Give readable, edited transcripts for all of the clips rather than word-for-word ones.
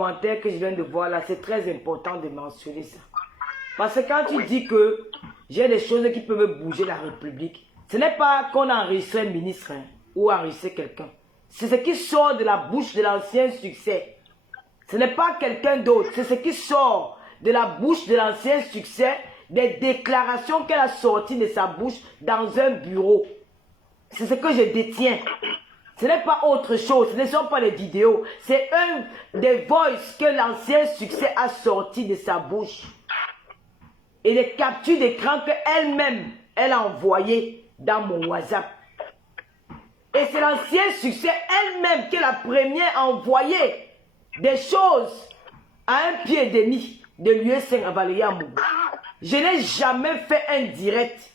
commentaire que je viens de voir là, c'est très important de mentionner ça. Parce que quand tu dis que j'ai des choses qui peuvent bouger la République, ce n'est pas qu'on a enregistré un ministre ou enregistré quelqu'un. C'est ce qui sort de la bouche de l'ancien succès. Ce n'est pas quelqu'un d'autre. C'est ce qui sort de la bouche de l'ancien succès, des déclarations qu'elle a sorties de sa bouche dans un bureau. C'est ce que je détiens. Ce n'est pas autre chose. Ce ne sont pas les vidéos. C'est un des voices que l'ancien succès a sorti de sa bouche. Et les captures d'écran qu'elle-même, elle a envoyées dans mon WhatsApp. Et c'est l'ancien succès elle-même qui est la première à envoyer des choses à un pied et demi de l'UE5 à Valérie Amoubou. Je n'ai jamais fait un direct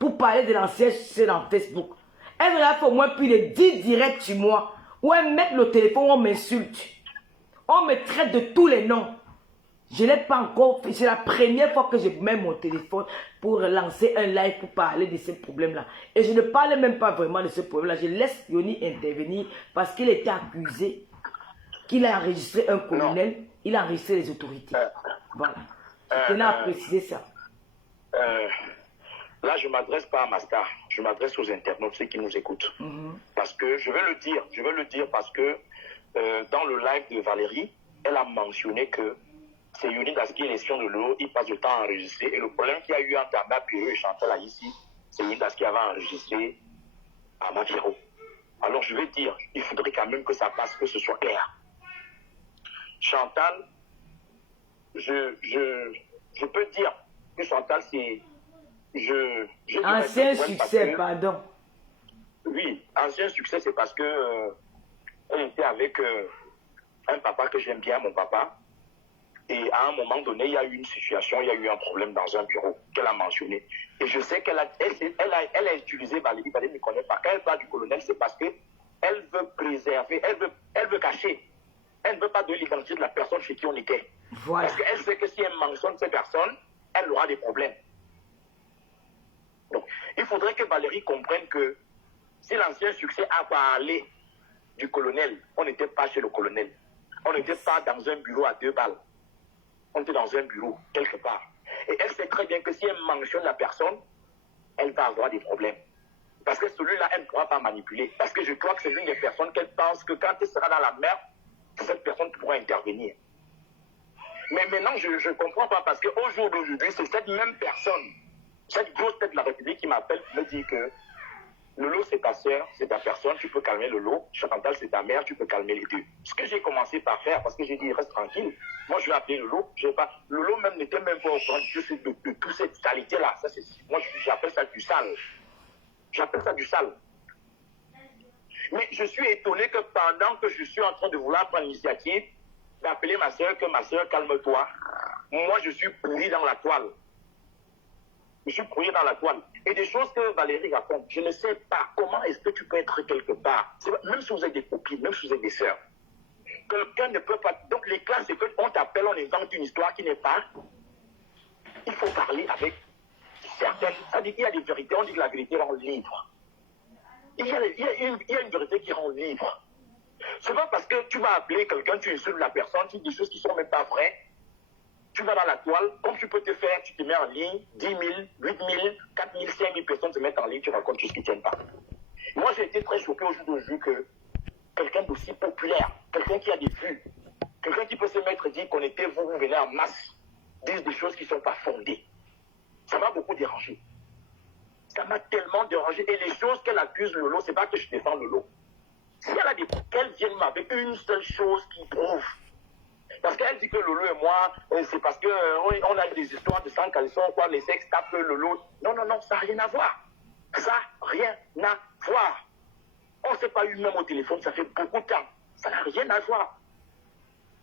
pour parler de l'ancien succès dans Facebook. Elle a fait au moins plus de 10 directs sur moi où elle met le téléphone, on m'insulte. On me traite de tous les noms. Je n'ai pas encore fait. C'est la première fois que je mets mon téléphone pour lancer un live pour parler de ces problèmes-là. Et je ne parle même pas vraiment de ce problème-là. Je laisse Yoni intervenir parce qu'il était accusé qu'il a enregistré un colonel. Il a enregistré les autorités. Voilà. Je tenais à préciser ça. Là, je ne m'adresse pas à Master. Je m'adresse aux internautes, ceux qui nous écoutent. Parce que je vais le dire parce que dans le live de Valérie, elle a mentionné que c'est Yoni Daski et l'espion de l'eau, il passe le temps à enregistrer. Et le problème qu'il y a eu entre Ama Pierrot et Chantal là, ici, c'est Yoni Daski avait enregistré Ama Pierrot. Alors je vais dire, il faudrait quand même que ça passe, que ce soit clair. Chantal, je peux dire que Chantal, c'est... Ancien succès, pardon. Oui, ancien succès, c'est parce que elle était avec un papa que j'aime bien, mon papa. Et à un moment donné, il y a eu une situation, il y a eu un problème dans un bureau qu'elle a mentionné. Et je sais qu'elle a utilisé Valérie, Valérie ne me connaît pas. Quand elle parle du colonel, c'est parce qu'elle veut préserver, elle veut cacher. Elle ne veut pas donner l'identité de la personne chez qui on était. Voilà. Parce qu'elle sait que si elle mentionne cette personne, elle aura des problèmes. Donc, il faudrait que Valérie comprenne que si l'ancien succès a parlé du colonel, on n'était pas chez le colonel. On n'était pas dans un bureau à 2 balles. On était dans un bureau, quelque part. Et elle sait très bien que si elle mentionne la personne, elle va avoir des problèmes. Parce que celui-là, elle ne pourra pas manipuler. Parce que je crois que c'est l'une des personnes qu'elle pense que quand elle sera dans la merde, cette personne pourra intervenir. Mais maintenant, je ne comprends pas parce qu'au jour d'aujourd'hui, c'est cette même personne, cette grosse tête de la République qui m'appelle pour me dire que Lolo, c'est ta soeur, c'est ta personne, tu peux calmer Lolo. Chantal, c'est ta mère, tu peux calmer les deux. Ce que j'ai commencé par faire, parce que j'ai dit, reste tranquille. Moi, je vais appeler Lolo. Lolo même n'était même pas au courant de toute cette saleté-là. Moi, j'appelle ça du sale. J'appelle ça du sale. Mais je suis étonné que pendant que je suis en train de vouloir prendre l'initiative d'appeler ma soeur, que ma soeur, calme-toi. Moi, je suis pourri dans la toile. Je suis pourri dans la toile. Et des choses que Valérie raconte, je ne sais pas comment est-ce que tu peux être quelque part. Même si vous êtes des copines, même si vous êtes des sœurs. Quelqu'un ne peut pas... Donc les classes, c'est qu'on t'appelle, on invente une histoire qui n'est pas... Il faut parler avec certaines... Ça dit qu'il y a des vérités, on dit que la vérité rend libre. Il y a une vérité qui rend libre. C'est pas parce que tu vas appeler quelqu'un, tu insultes la personne, tu dis des choses qui ne sont même pas vraies. Tu vas dans la toile, comme tu peux te faire, tu te mets en ligne, 10 000, 8 000, 4 000, 5 000 personnes se mettent en ligne, tu racontes tout ce qui ne tiennent pas. Moi, j'ai été très choqué au jour d'aujourd'hui que quelqu'un d'aussi populaire, quelqu'un qui a des vues, quelqu'un qui peut se mettre et dire qu'on était vous venez en masse, disent des choses qui ne sont pas fondées. Ça m'a beaucoup dérangé. Ça m'a tellement dérangé. Et les choses qu'elle accuse Lolo, c'est pas que je défends Lolo. Si elle a des... qu'elle vienne avec une seule chose qui prouve. Parce qu'elle dit que Lolo et moi, c'est parce qu'on a des histoires de sang caleçon, quoi, les sexes tapent Lolo. Non, non, non, ça n'a rien à voir. Ça n'a rien à voir. On ne s'est pas eu même au téléphone, ça fait beaucoup de temps. Ça n'a rien à voir.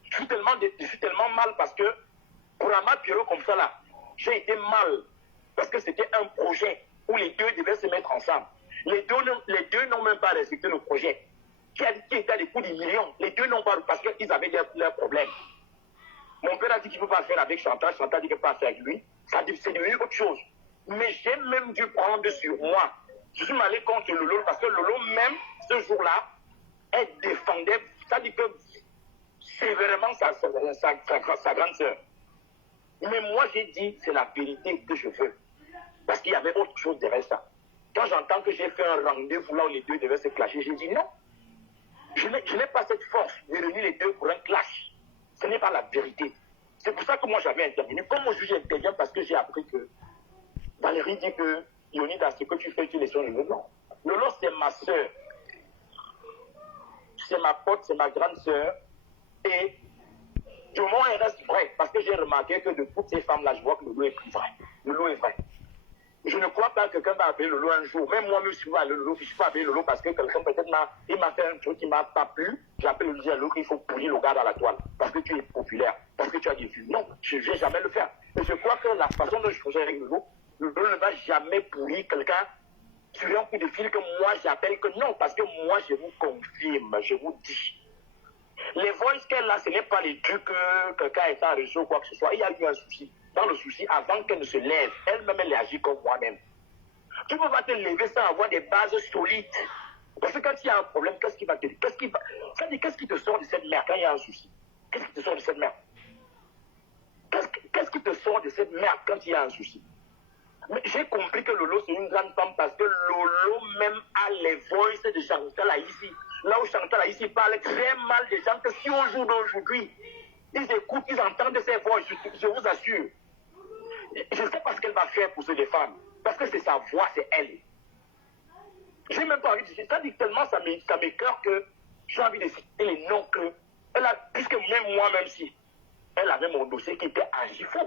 Je suis tellement mal parce que pour Ama Pierrot comme ça là, j'ai été mal. Parce que c'était un projet où les deux devaient se mettre ensemble. Les deux n'ont même pas respecté le projet. Qui était à des coups de millions. Les deux n'ont pas, parce qu'ils avaient leurs problèmes. Mon père a dit qu'il ne peut pas faire avec Chantal. Chantal dit qu'il ne peut pas faire avec lui. C'est devenu autre chose. Mais j'ai même dû prendre sur moi. Je suis allé contre Lolo parce que Lolo, même ce jour-là, elle défendait. Ça dit que sévèrement sa grande sœur. Mais moi, j'ai dit, c'est la vérité que je veux. Parce qu'il y avait autre chose derrière ça. Quand j'entends que j'ai fait un rendez-vous là où les deux devaient se clasher, j'ai dit non. Je n'ai pas cette force de réunir les deux pour un clash. Ce n'est pas la vérité. C'est pour ça que moi j'avais intervenu. Comme mon juge intervient parce que j'ai appris que Valérie dit que Yonida, ce que tu fais, tu les sons Lolo. Non. Lolo, c'est ma soeur. C'est ma pote, c'est ma grande soeur. Et du moment elle reste vrai, parce que j'ai remarqué que de toutes ces femmes-là, je vois que Lolo est plus vrai. Lolo est vrai. Je ne crois pas que quelqu'un va appeler Lolo un jour. Même moi, je suis pas Lolo, je ne suis pas appelé Lolo parce que quelqu'un peut-être m'a fait un truc qui ne m'a pas plu. J'appelle Lolo, je dis à Lolo qu'il faut pourrir le gars dans la toile parce que tu es populaire, parce que tu as des vues. Non, je ne vais jamais le faire. Et je crois que la façon dont je faisais avec Lolo ne va jamais pourrir quelqu'un sur un coup de fil que moi j'appelle que non, parce que moi je vous confirme, je vous dis. Les voices qu'elle a, ce n'est pas les trucs que quelqu'un est en réseau ou quoi que ce soit. Il y a eu un souci. Dans le souci, avant qu'elle ne se lève, elle-même, elle agit comme moi-même. Tu ne peux pas te lever sans avoir des bases solides. Parce que quand il y a un problème, qu'est-ce qui va te dire? Qu'est-ce qui te sort de cette merde quand il y a un souci? Qu'est-ce qui te sort de cette merde? Qu'est-ce qui te sort de cette merde quand il y a un souci? Mais j'ai compris que Lolo, c'est une grande femme parce que Lolo même a les voices de Chantal Aïssi. Là où Chantal Aïssi parle très mal des gens que si au jour d'aujourd'hui, ils écoutent, ils entendent ces voix, je vous assure. Je ne sais pas ce qu'elle va faire pour se défendre. Parce que c'est sa voix, c'est elle. J'ai même pas envie de dire. Ça dit tellement, ça m'écoeure que j'ai envie de citer les noms que. Elle a, puisque même moi, même si elle avait mon dossier qui était à Gifo.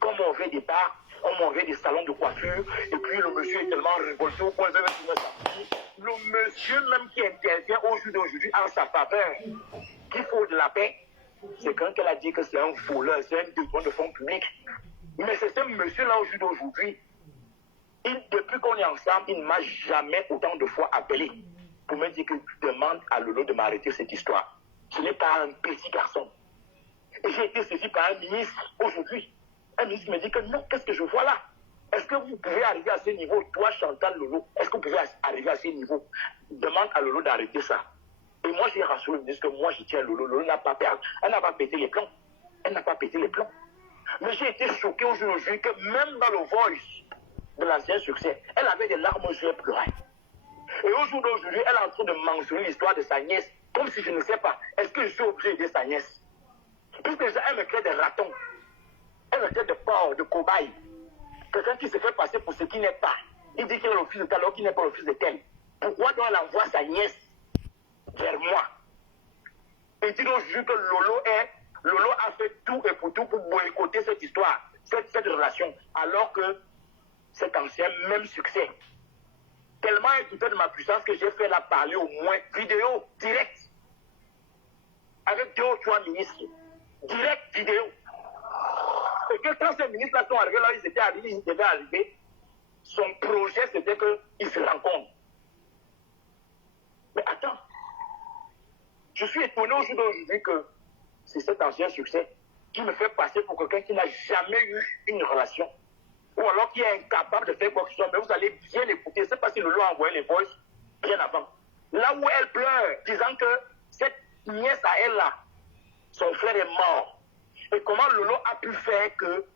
Comme on fait des bars, on m'envoie des salons de coiffure, et puis le monsieur est tellement révolté au point de le monsieur même qui intervient au jour d'aujourd'hui en sa faveur, qu'il faut de la paix, c'est quand elle a dit que c'est un voleur, c'est un détournement de fonds publics. Mais c'est ce monsieur-là au jour d'aujourd'hui, depuis qu'on est ensemble, il ne m'a jamais autant de fois appelé pour me dire que je demande à Lolo de m'arrêter cette histoire. Ce n'est pas un petit garçon. Et j'ai été saisi par un ministre aujourd'hui. Un ministre me dit que non, qu'est-ce que je vois là? Est-ce que vous pouvez arriver à ce niveau? Toi, Chantal, Lolo, est-ce que vous pouvez arriver à ce niveau? Demande à Lolo d'arrêter ça. Et moi, j'ai rassuré le ministre que moi, je tiens à Lolo. Lolo n'a pas perdu. Elle n'a pas pété les plombs. Elle n'a pas pété les plombs. Mais j'ai été choqué aujourd'hui que même dans le voice de l'ancien succès, elle avait des larmes aux yeux, elle pleurait. Et au jour d'aujourd'hui, elle est en train de mentionner l'histoire de sa nièce, comme si je ne sais pas. Est-ce que je suis obligé d'aider sa nièce? Puisque déjà, elle me crée des ratons. Elle me crée de porcs, de cobayes. Quelqu'un qui se fait passer pour ce qui n'est pas. Il dit qu'il est le fils de tel, alors qu'il n'est pas le fils de tel. Pourquoi donc elle envoie sa nièce vers moi? Et dit aujourd'hui que Lolo a fait tout et pour tout pour boycotter cette histoire, cette relation, alors que cet ancien même succès, tellement est douté de ma puissance que j'ai fait la parler au moins vidéo, direct, avec 2 ou 3 ministres, direct vidéo. Et que quand ces ministres-là sont arrivés là, ils devaient arriver, son projet c'était qu'ils se rencontrent. Mais attends, je suis étonné au jour d'aujourd'hui que c'est cet ancien succès qui me fait passer pour quelqu'un qui n'a jamais eu une relation. Ou alors qui est incapable de faire quoi que ce soit. Mais vous allez bien écouter. C'est parce que Lolo a envoyé les voices bien avant. Là où elle pleure, disant que cette nièce à elle là, son frère est mort. Et comment Lolo a pu faire que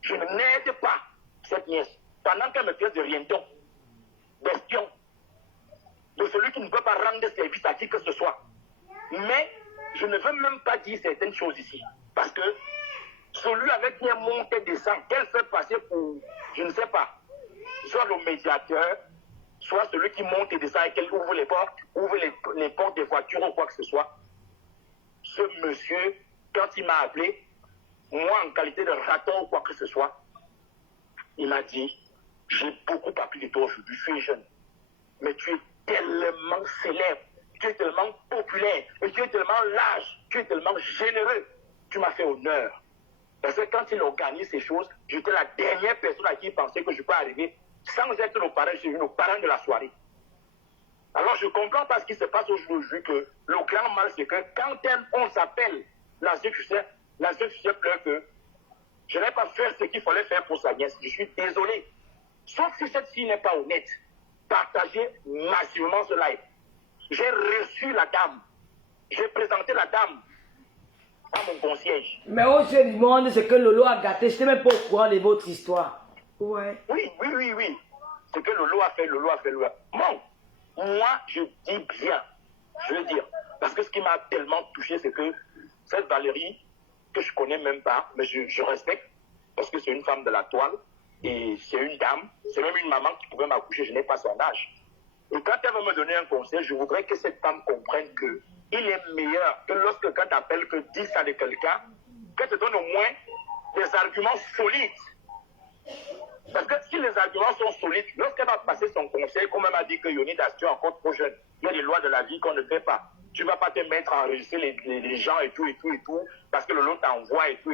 je n'aide pas cette nièce pendant qu'elle me fait de rienton, d'espion, de celui qui ne peut pas rendre service à qui que ce soit. Mais je ne veux même pas dire certaines choses ici. Parce que celui avec qui elle monte et descend, qu'elle fait passer pour, je ne sais pas, soit le médiateur, soit celui qui monte et descend et qu'elle ouvre les portes des voitures ou quoi que ce soit. Ce monsieur, quand il m'a appelé, moi en qualité de raton ou quoi que ce soit, il m'a dit, j'ai beaucoup appris de toi aujourd'hui, je suis jeune, mais tu es tellement célèbre, tu es tellement populaire, et tu es tellement large, tu es tellement généreux, tu m'as fait honneur. Parce que quand il organise ces choses, j'étais la dernière personne à qui il pensait que je peux arriver sans être le parrain, je suis le parrain de la soirée. Alors je comprends pas ce qui se passe aujourd'hui, que le grand mal c'est que quand on s'appelle l'ancien succès pleure que je n'ai pas fait ce qu'il fallait faire pour sa nièce. Je suis désolé. Sauf si cette fille n'est pas honnête. Partagez massivement ce live. J'ai reçu la dame. J'ai présenté la dame concierge. Mais au jeu du monde, c'est que Lolo a gâté. Je n'étais même pas au courant de votre histoire. Ouais. Oui. Ce que Lolo a fait. Bon, moi, je dis bien. Je veux dire. Parce que ce qui m'a tellement touché, c'est que cette Valérie, que je connais même pas, mais je respecte, parce que c'est une femme de la toile, et c'est une dame, c'est même une maman qui pouvait m'accoucher, je n'ai pas son âge. Et quand elle va me donner un conseil, je voudrais que cette femme comprenne que il est meilleur que lorsque quand tu appelles que 10 ça de quelqu'un, qu'elle te donne au moins des arguments solides. Parce que si les arguments sont solides, lorsqu'elle va passer son conseil, comme elle m'a dit que Yonidas, tu es encore trop jeune, il y a des lois de la vie qu'on ne fait pas. Tu ne vas pas te mettre à enregistrer les gens et tout, parce que le lot t'envoie et tout.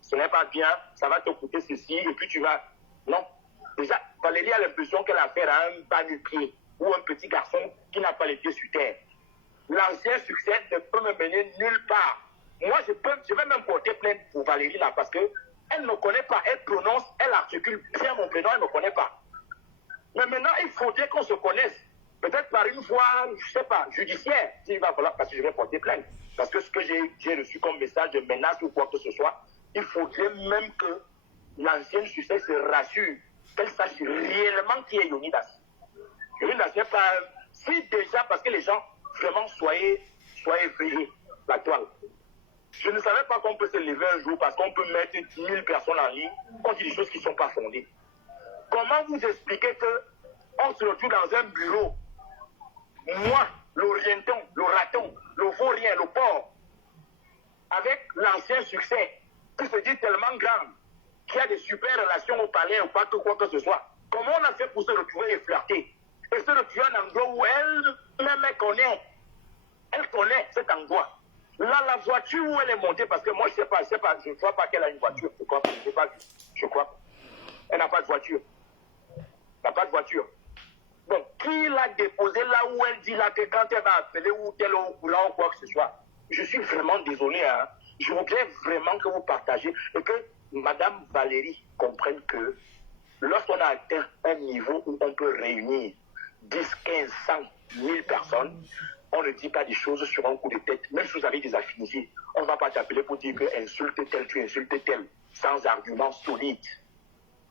Ce n'est pas bien, ça va te coûter ceci, et puis tu vas... Non. Déjà, Valérie a l'impression qu'elle a affaire à un bas-nu-pied ou un petit garçon qui n'a pas les pieds sur terre. L'ancien succès ne peut me mener nulle part. Moi, je vais même porter plainte pour Valérie là, parce qu'elle ne me connaît pas, elle prononce, elle articule bien mon prénom, elle ne me connaît pas. Mais maintenant, il faudrait qu'on se connaisse. Peut-être par une voie, je ne sais pas, judiciaire, s'il va falloir, parce que je vais porter plainte. Parce que ce que j'ai reçu comme message de menace ou quoi que ce soit, il faudrait même que l'ancienne succès se rassure, qu'elle sache réellement qui est Yonidas. Yonidas n'est pas... Si déjà, parce que les gens, vraiment, soyez éveillés, la toile. Je ne savais pas qu'on peut se lever un jour parce qu'on peut mettre 10 000 personnes en ligne, on dit des choses qui ne sont pas fondées. Comment vous expliquez qu'on se retrouve dans un bureau, moi, l'orienton, le raton, le vaurien, le porc, avec l'ancien succès, qui se dit tellement grand, qui a des super relations au palais ou pas que quoi que ce soit. Comment on a fait pour se retrouver et flirter? Et se retrouver un endroit où elle-même elle connaît cet endroit. Là, la voiture où elle est montée, parce que moi, je ne crois pas qu'elle a une voiture. Je crois pas, je n'ai pas vu. Je crois. Elle n'a pas de voiture. Elle n'a pas de voiture. Donc, qui l'a déposée là où elle dit là que quand elle va appeler ou tel ou coulant ou quoi que ce soit? Je suis vraiment désolé. Hein. Je voudrais vraiment que vous partagez et que Madame Valérie comprenne que lorsqu'on a atteint un niveau où on peut réunir 10, 15, 100, 1000 personnes, on ne dit pas des choses sur un coup de tête. Même si vous avez des affinités, on ne va pas t'appeler pour dire que insulte tel, tu insultes tel, sans argument solide.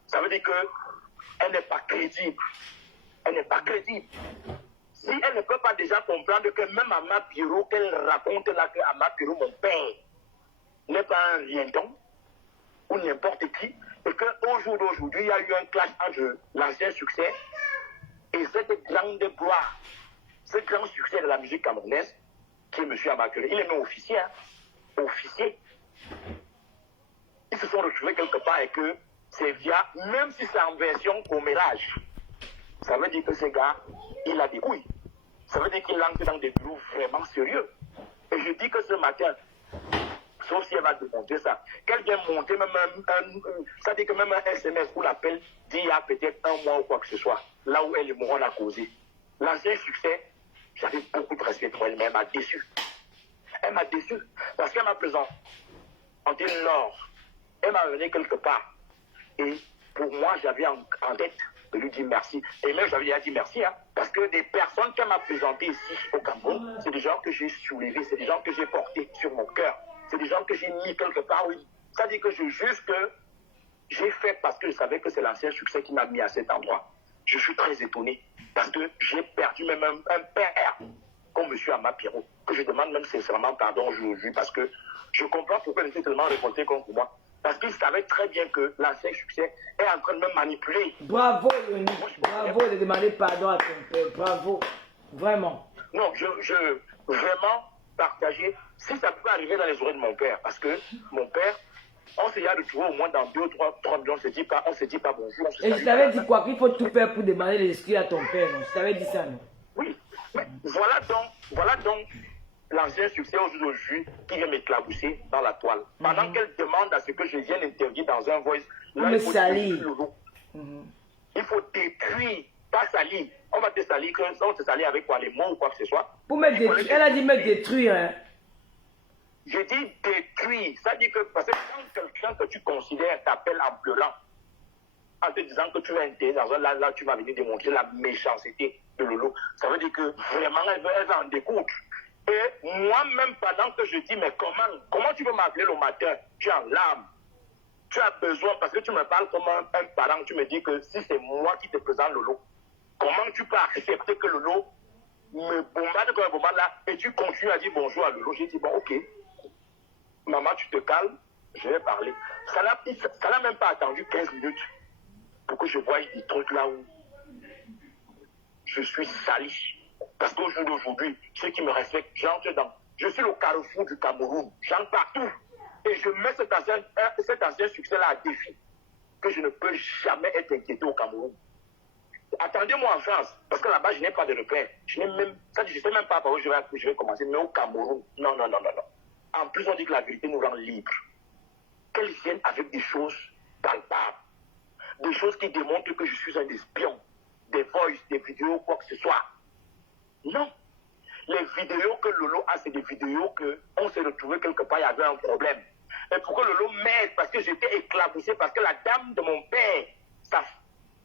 Ça veut dire qu'elle n'est pas crédible. Elle n'est pas crédible. Si elle ne peut pas déjà comprendre que même Ama Piro, qu'elle raconte là que Ama Piro, mon père, n'est pas un rienton, ou n'importe qui, et qu'au jour d'aujourd'hui, il y a eu un clash entre l'ancien succès et cette grande gloire, ce grand succès de la musique camerounaise, qui est M. Amakere. Il est même officier. Hein? Officier. Ils se sont retrouvés quelque part et que c'est via, même si c'est en version commérage, ça veut dire que ce gars, il a des couilles. Ça veut dire qu'il entre dans des bureaux vraiment sérieux. Et je dis que ce matin, sauf si elle va démonter ça, qu'elle vient monter même ça dit que même un SMS ou l'appel d'il y a peut-être un mois ou quoi que ce soit, là où elle et moi on a causé. L'ancien succès, j'avais beaucoup de respect pour elle, mais elle m'a déçu. Elle m'a déçu parce qu'elle m'a présenté l'or. Elle m'a amené quelque part. Et pour moi, j'avais en tête de lui dire merci. Et même, j'avais déjà dit merci, hein, parce que des personnes qu'elle m'a présentées ici au Cameroun, c'est des gens que j'ai soulevés, c'est des gens que j'ai portés sur mon cœur, c'est des gens que j'ai mis quelque part, oui. Ça dit que je juge que j'ai fait parce que je savais que c'est l'ancien succès qui m'a mis à cet endroit. Je suis très étonné parce que j'ai perdu même un père comme M. Ama Piro, que je demande même sincèrement pardon aujourd'hui parce que je comprends pourquoi il était tellement révolté contre moi. Parce qu'il savait très bien que l'ancien succès est en train de me manipuler. Bravo, Yoni. Bravo de demander pardon à ton père. Bravo. Vraiment. Non, je vraiment partager, si ça peut arriver dans les oreilles de mon père, parce que mon père, on s'est retrouvé au moins dans 2 ou 3 millions, on ne se dit pas bonjour. Et je t'avais dit quoi? Qu'il faut tout faire pour demander les excuses à ton père. Non? Je t'avais dit ça, non? Oui, mais voilà donc l'ancien succès aujourd'hui qui vient m'éclabousser dans la toile. Pendant qu'elle demande à ce que je vienne intervenir dans un voice, là, il faut détruire il faut détruire, pas salir. On va te salir, on te salir avec quoi, les mots ou quoi que ce soit. Pour me détruire, elle a dit me détruire. Hein. Je dis détruire. Ça dit que, parce que quand quelqu'un que tu considères t'appelle en pleurant, en te disant que tu vas intégrer dans un là tu vas venir démontrer la méchanceté de Lolo, ça veut dire que vraiment elle va en découdre. Et moi-même, pendant que je dis, mais comment tu peux m'appeler le matin? Tu es en larmes. Tu as besoin, parce que tu me parles comme un parent, tu me dis que si c'est moi qui te présente Lolo, comment tu peux accepter que Lolo me bombarde comme un bombarde là et tu continues à dire bonjour à Lolo? J'ai dit, bon, ok, maman, tu te calmes, je vais parler. Ça n'a même pas attendu 15 minutes pour que je voie des trucs là où je suis sali. Parce qu'au jour d'aujourd'hui, ceux qui me respectent, j'entre dans. Je suis le carrefour du Cameroun, j'entre partout. Et je mets cet ancien succès-là à défi, que je ne peux jamais être inquiété au Cameroun. Attendez-moi en France, parce que là-bas, je n'ai pas de repère. Je ne sais même pas par où je vais commencer, mais au Cameroun, non. En plus, on dit que la vérité nous rend libres. Qu'elles viennent avec des choses palpables, des choses qui démontrent que je suis un espion, des voices, des vidéos, quoi que ce soit. Non. Les vidéos que Lolo a, c'est des vidéos qu'on s'est retrouvé quelque part, il y avait un problème. Et pourquoi Lolo m'aide? Parce que j'étais éclaboussé, parce que la dame de mon père, sa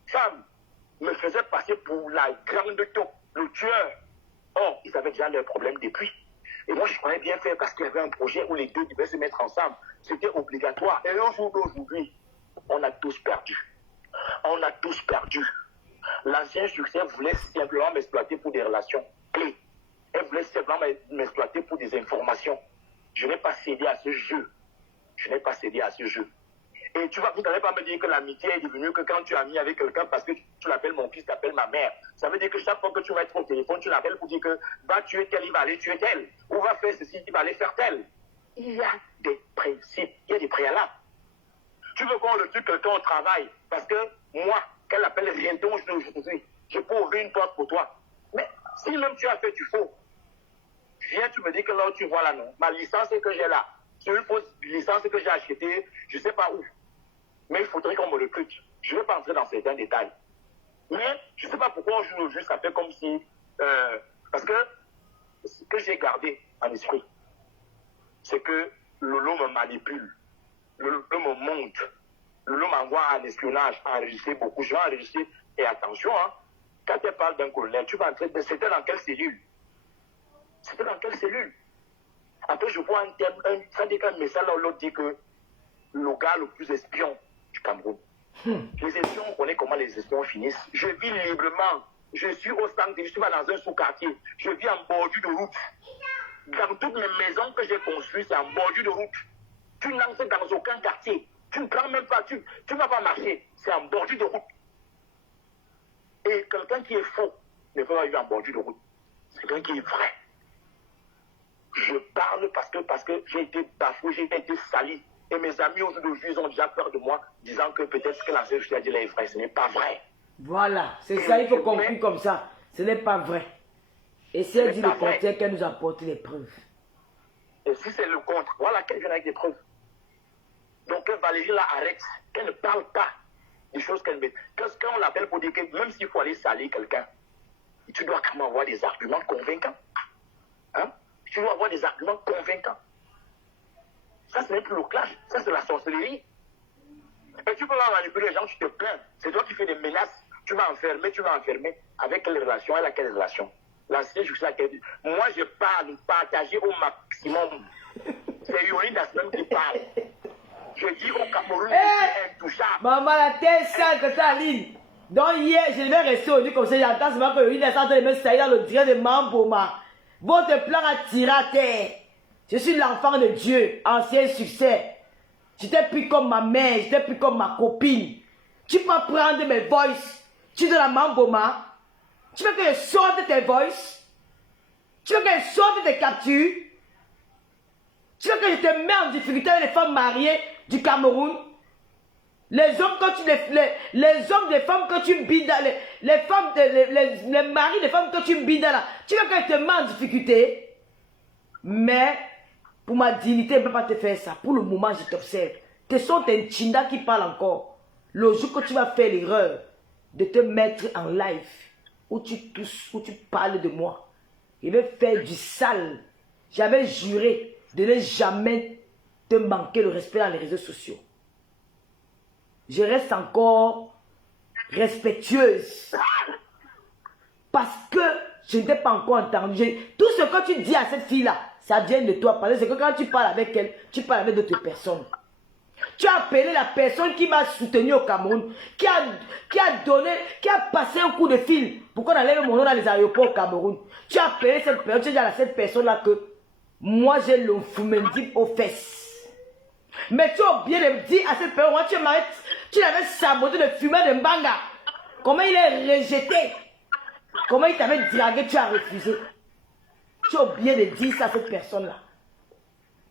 femme, me faisait passer pour la grande taupe, le tueur. Or, ils avaient déjà leurs problèmes depuis. Et moi, je croyais bien faire parce qu'il y avait un projet où les deux devaient se mettre ensemble. C'était obligatoire. Et au jour d'aujourd'hui, on a tous perdu. On a tous perdu. L'ancien succès voulait simplement m'exploiter pour des relations clés. Elle voulait simplement m'exploiter pour des informations. Je n'ai pas cédé à ce jeu. Je n'ai pas cédé à ce jeu. Et vous n'allez pas me dire que l'amitié est devenue que quand tu as mis avec quelqu'un parce que tu l'appelles mon fils, tu appelles ma mère. Ça veut dire que chaque fois que tu vas être au téléphone, tu l'appelles pour dire que va tuer tel, il va aller tuer tel. Ou va faire ceci, il va aller faire tel. Il y a des principes, il y a des préalables. Tu veux qu'on le tue quelqu'un au travail parce que moi, qu'elle appelle rien dont je peux ouvrir une porte pour toi. Mais si même tu as fait du faux, viens, tu me dis que là tu vois là, non. Ma licence que j'ai là, c'est une fausse licence que j'ai achetée, je ne sais pas où. Mais il faudrait qu'on me recrute. Je ne vais pas entrer dans certains détails. Mais je ne sais pas pourquoi on joue au jeu, ça fait comme si... parce que ce que j'ai gardé en esprit, c'est que Lolo me manipule. Lolo me monte. Lolo m'envoie en espionnage, enregistrer beaucoup. Je vais enregistrer. Et attention, hein, quand elle parle d'un colonel, tu vas entrer... C'était dans quelle cellule? C'était dans quelle cellule? Après, je vois un terme, ça dit qu'un message là, l'autre dit que le gars le plus espion du Cameroun. Les espions, on connaît comment les espions finissent. Je vis librement. Je suis au centre, je suis pas dans un sous-quartier. Je vis en bordure de route. Dans toutes les maisons que j'ai construites, c'est en bordure de route. Tu n'entres dans aucun quartier. Tu ne prends même pas, tu ne vas pas marcher. C'est en bordure de route. Et quelqu'un qui est faux ne peut pas vivre en bordure de route. C'est quelqu'un qui est vrai. Je parle parce que j'ai été bafoué, j'ai été sali. Et mes amis aujourd'hui, ils ont déjà peur de moi, disant que peut-être que l'ancien justice a dit est vrai. Ce n'est pas vrai. Voilà, c'est ça, il faut conclure comme ça. Ce n'est pas vrai. Et si elle dit le contraire, qu'elle nous apporte les preuves. Et si c'est le contre, voilà qu'elle vient avec des preuves. Donc que Valérie là arrête, qu'elle ne parle pas des choses qu'elle met. Qu'est-ce qu'on l'appelle pour dire que même s'il faut aller salir quelqu'un, tu dois quand même avoir des arguments convaincants. Hein? Tu dois avoir des arguments convaincants. Ça, ce n'est plus le clash. Ça, c'est la sorcellerie. Et tu peux pas manipuler les gens, tu te plains. C'est toi qui fais des menaces. Tu vas enfermer. Avec quelle relation? Elle a quelle relation? L'ancien justice a quelle... Moi, je parle, partager au maximum. C'est Yoni Dasman qui parle. Je dis au Cameroun, c'est intouchable. Maman, la tête sale que t'as, Aline. Donc hier, je vais rester au lit comme ça. J'entends seulement que Yoni Dasman de me saillir dans le direct de Mamboma. Votre plan a tiré à terre. Je suis l'enfant de Dieu, ancien succès. J'étais plus comme ma mère, j'étais plus comme ma copine. Tu peux prendre mes voices. Tu es de la Mamboma. Tu veux que je sorte tes voices? Tu veux que je sorte tes captures? Tu veux que je te mette en difficulté avec les femmes mariées du Cameroun? Les hommes, les hommes des femmes que tu bides, les maris des femmes que tu bides là, tu veux que je te mette en difficulté? Mais, pour ma dignité, je ne peux pas te faire ça. Pour le moment, je t'observe. Ce sont tes chindas qui parlent encore. Le jour que tu vas faire l'erreur de te mettre en live, où tu tousses, où tu parles de moi, je vais faire du sale. J'avais juré de ne jamais te manquer le respect dans les réseaux sociaux. Je reste encore respectueuse. Parce que je ne t'ai pas encore entendu. Tout ce que tu dis à cette fille-là, ça vient de toi. Parce que c'est que quand tu parles avec elle, tu parles avec d'autres personnes. Tu as appelé la personne qui m'a soutenu au Cameroun, qui a passé un coup de fil pour qu'on enlève mon nom dans les aéroports au Cameroun. Tu as appelé cette personne, tu as dit à cette personne-là que moi j'ai le Fumendib aux fesses. Mais tu as oublié de dire à cette personne, tu l'avais saboté de fumer de Mbanga. Comment il est rejeté? Comment il t'avait dragué, tu as refusé? Tu as oublié de dire ça à cette personne-là.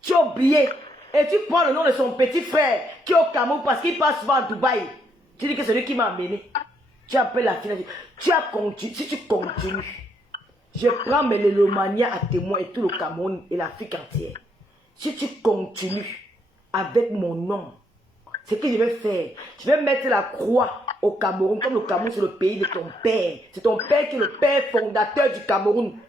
Tu as oublié. Et tu prends le nom de son petit frère qui est au Cameroun parce qu'il passe souvent à Dubaï. Tu dis que c'est lui qui m'a amené. Tu appelles la fille. Tu as continué. Si tu continues, je prends mes lélomanias à témoin et tout le Cameroun et l'Afrique entière. Si tu continues avec mon nom, ce que je vais faire, je vais mettre la croix au Cameroun. Comme le Cameroun, c'est le pays de ton père. C'est ton père qui est le père fondateur du Cameroun.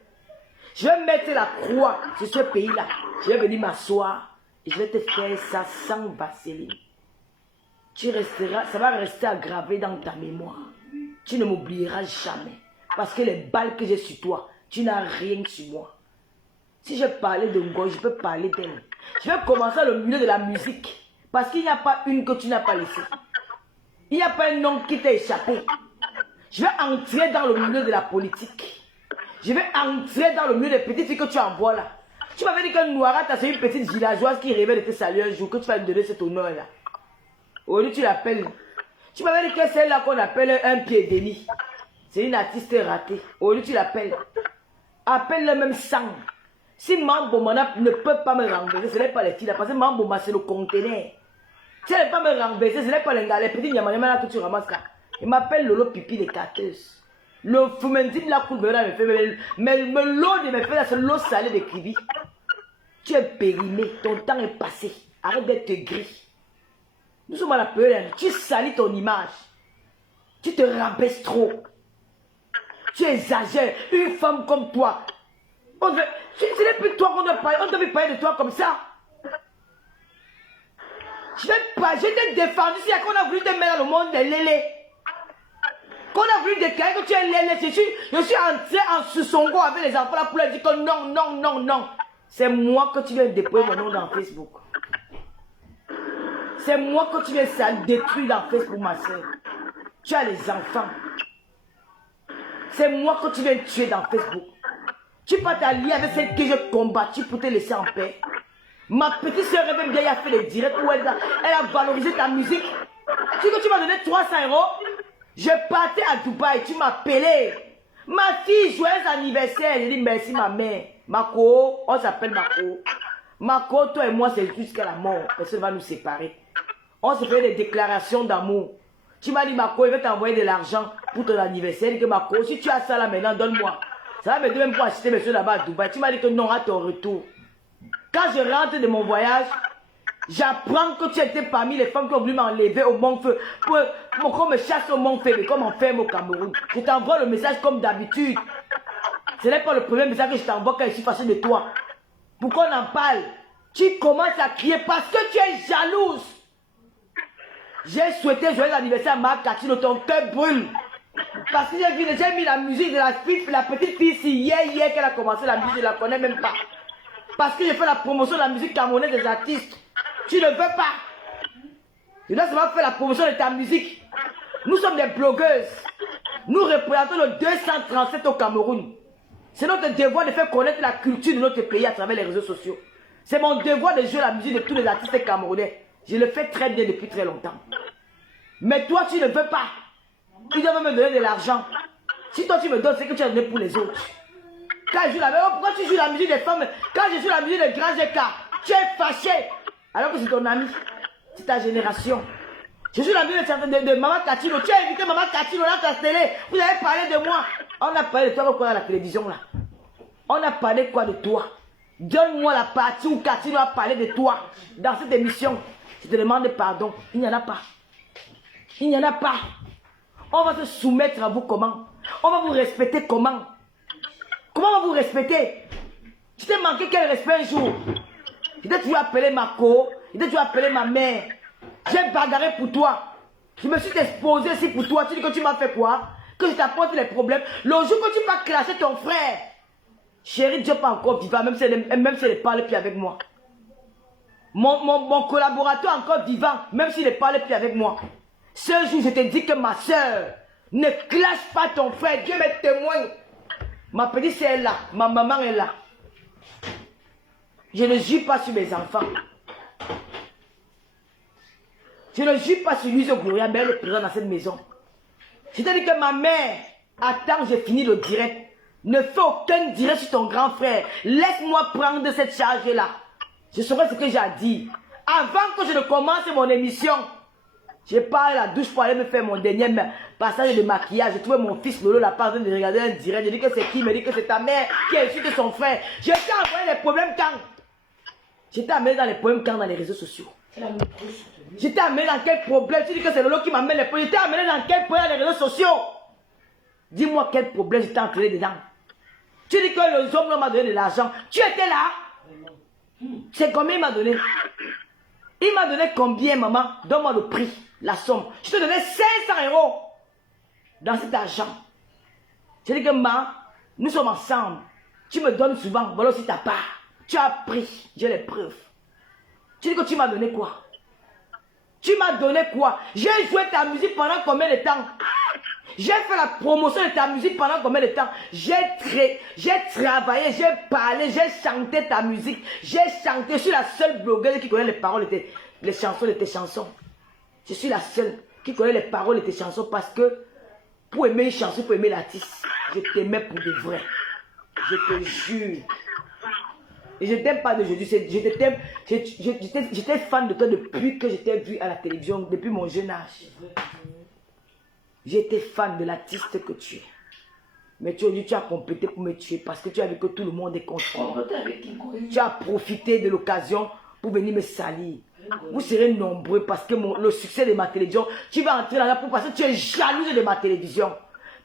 Je vais mettre la croix sur ce pays-là. Je vais venir m'asseoir. Et je vais te faire ça sans vaseline. Tu resteras, ça va rester aggravé dans ta mémoire. Tu ne m'oublieras jamais. Parce que les balles que j'ai sur toi, tu n'as rien sur moi. Si je parlais de Ngoy, je peux parler d'elle. Je vais commencer le milieu de la musique. Parce qu'il n'y a pas une que tu n'as pas laissée. Il n'y a pas un nom qui t'a échappé. Je vais entrer dans le milieu de la politique. Je vais entrer dans le milieu des petites filles que tu envoies là. Tu m'avais dit que Noira, c'est une petite villageoise qui rêvait de te saluer un jour, que tu vas lui donner cet honneur-là. Aujourd'hui, tu l'appelles. Tu m'avais dit que c'est là qu'on appelle un pied d'ennemi. C'est une artiste ratée. Aujourd'hui, tu l'appelles. Appelle-le même sang. Si Mambomana ne peut pas me renverser, ce n'est pas les filles là. Parce que Mamboma, c'est le conteneur. Si elle ne peut pas me renverser, ce n'est pas les gars. Les petits Yamanema là que tu ramasses là. Il m'appelle Lolo Pipi des carteuses. Le Fumendib la coupe là me fait. Mais l'eau de mes feux là, c'est l'eau salée de Kibi. Tu es périmé, ton temps est passé. Arrête d'être gris. Nous sommes à la période. Tu salis ton image. Tu te rabaisses trop. Tu exagères. Une femme comme toi. Ce n'est plus toi qu'on doit parler. On devait parler de toi comme ça. Je t'ai défendu si qu'on a voulu te mettre dans le monde des lélés. Qu'on a voulu déclarer que tu es lélé. Je suis entré en sous-songo avec les enfants là pour leur dire que non, non, non, non. C'est moi que tu viens déployer mon nom dans Facebook. C'est moi que tu viens détruire dans Facebook, ma soeur. Tu as les enfants. C'est moi que tu viens tuer dans Facebook. Tu peux t'allier avec celle que j'ai combattu pour te laisser en paix. Ma petite soeur Réveille bien, elle a fait les directs où elle a valorisé ta musique. Tu sais que tu m'as donné 300 €. Je partais à Dubaï, tu m'as appelé. Ma fille, joyeux anniversaire. J'ai dit merci ma mère. Mako, on s'appelle Mako. Mako, toi et moi, c'est jusqu'à la mort. Personne ne va nous séparer. On se fait des déclarations d'amour. Tu m'as dit, Mako, il va t'envoyer de l'argent pour ton anniversaire. Il dit que Mako, si tu as ça là maintenant, donne-moi. Ça va me donner même pour acheter monsieur là-bas à Dubaï. Tu m'as dit que non, à ton retour. Quand je rentre de mon voyage, j'apprends que tu étais parmi les femmes qui ont voulu m'enlever au Mont-Feu. Pour qu'on me chasse au Mont-Feu, mais comme on ferme au Cameroun. Je t'envoie le message comme d'habitude. Ce n'est pas le premier message que je t'envoie quand je suis fâché de toi. Pour qu'on en parle, tu commences à crier parce que tu es jalouse. J'ai souhaité joyeux anniversaire à Marc Catino, ton cœur brûle. Parce que j'ai mis la musique de la petite fille ici, hier qu'elle a commencé la musique, je ne la connais même pas. Parce que j'ai fait la promotion de la musique camerounaise des artistes. Tu ne veux pas. Tu dois seulement faire la promotion de ta musique. Nous sommes des blogueuses. Nous représentons le 237 au Cameroun. C'est notre devoir de faire connaître la culture de notre pays à travers les réseaux sociaux. C'est mon devoir de jouer la musique de tous les artistes camerounais. Je le fais très bien depuis très longtemps. Mais toi, tu ne veux pas. Tu dois me donner de l'argent. Si toi, tu me donnes, c'est que tu as donné pour les autres. Quand je joue pourquoi tu joues la musique des femmes? Quand je joue la musique de Grand GK, tu es fâché. Alors que c'est ton ami. C'est ta génération. Je joue la musique de Maman Catino. Tu as invité Maman Catino dans ta télé. Vous avez parlé de moi. On a parlé de toi quoi à la télévision là. On a parlé quoi de toi? Donne-moi la partie où Catino a parlé de toi dans cette émission. Je te demande pardon. Il n'y en a pas. Il n'y en a pas. On va se soumettre à vous comment? On va vous respecter comment? Comment on va vous respecter? Tu t'es manqué quel respect un jour? Peut-être tu vas appeler ma co, peut-être tu vas appeler ma mère. J'ai bagarré pour toi. Je me suis exposé aussi pour toi. Tu dis que tu m'as fait quoi? que je t'apporte les problèmes. Le jour que tu vas clasher ton frère, chérie, Dieu pas encore vivant, même si elle ne parle plus avec moi. Mon collaborateur encore vivant, même s'il ne parle plus avec moi. Ce jour, je te dis que ma soeur, ne clash pas ton frère. Dieu m'est témoin. Ma petite sœur est là. Ma maman est là. Je ne jure pas sur mes enfants. Je ne jure pas sur lui, Gloria, mais elle est présente dans cette maison. C'est-à-dire que ma mère, attends, j'ai fini le direct. Ne fais aucun direct sur ton grand frère. Laisse-moi prendre cette charge-là. Je saurai ce que j'ai à dire. Avant que je ne commence mon émission, j'ai pas à la douche pour aller me faire mon dernier passage de maquillage. J'ai trouvé mon fils Lolo là-bas en train de regarder un direct. J'ai dit que c'est qui? Il me dit que c'est ta mère qui est issue de son frère. Je t'ai envoyé les problèmes quand? J'étais amené dans les problèmes quand dans les réseaux sociaux. J'étais amené dans quel problème? Tu dis que c'est Lolo qui m'amène les problèmes. J'étais amené dans quel problème dans les réseaux sociaux? Dis-moi quel problème j'étais entré dedans. Tu dis que les hommes m'a donné de l'argent. Tu étais là? C'est combien il m'a donné? Il m'a donné combien, maman? Donne-moi le prix, la somme. Je te donnais 500 € dans cet argent. Je dis que ma, nous sommes ensemble. Tu me donnes souvent, voilà aussi ta part. Tu as pris, j'ai les preuves. Tu dis que tu m'as donné quoi? Tu m'as donné quoi? J'ai joué ta musique pendant combien de temps? J'ai fait la promotion de ta musique pendant combien de temps? J'ai travaillé, j'ai parlé, j'ai chanté ta musique. J'ai chanté. Je suis la seule blogueuse qui connaît les paroles, les chansons de tes chansons. Je suis la seule qui connaît les paroles de tes chansons parce que pour aimer une chanson, pour aimer l'artiste, je t'aimais pour de vrai. Je te jure. Et je t'aime pas d'aujourd'hui. J'étais fan de toi depuis que je t'ai vu à la télévision, depuis mon jeune âge. J'étais fan de l'artiste que tu es. Mais tu as complété pour me tuer parce que tu as vu que tout le monde est contre moi. Tu as profité de l'occasion pour venir me salir. Vous serez nombreux parce que le succès de ma télévision, tu vas entrer là-bas parce que tu es jalouse de ma télévision.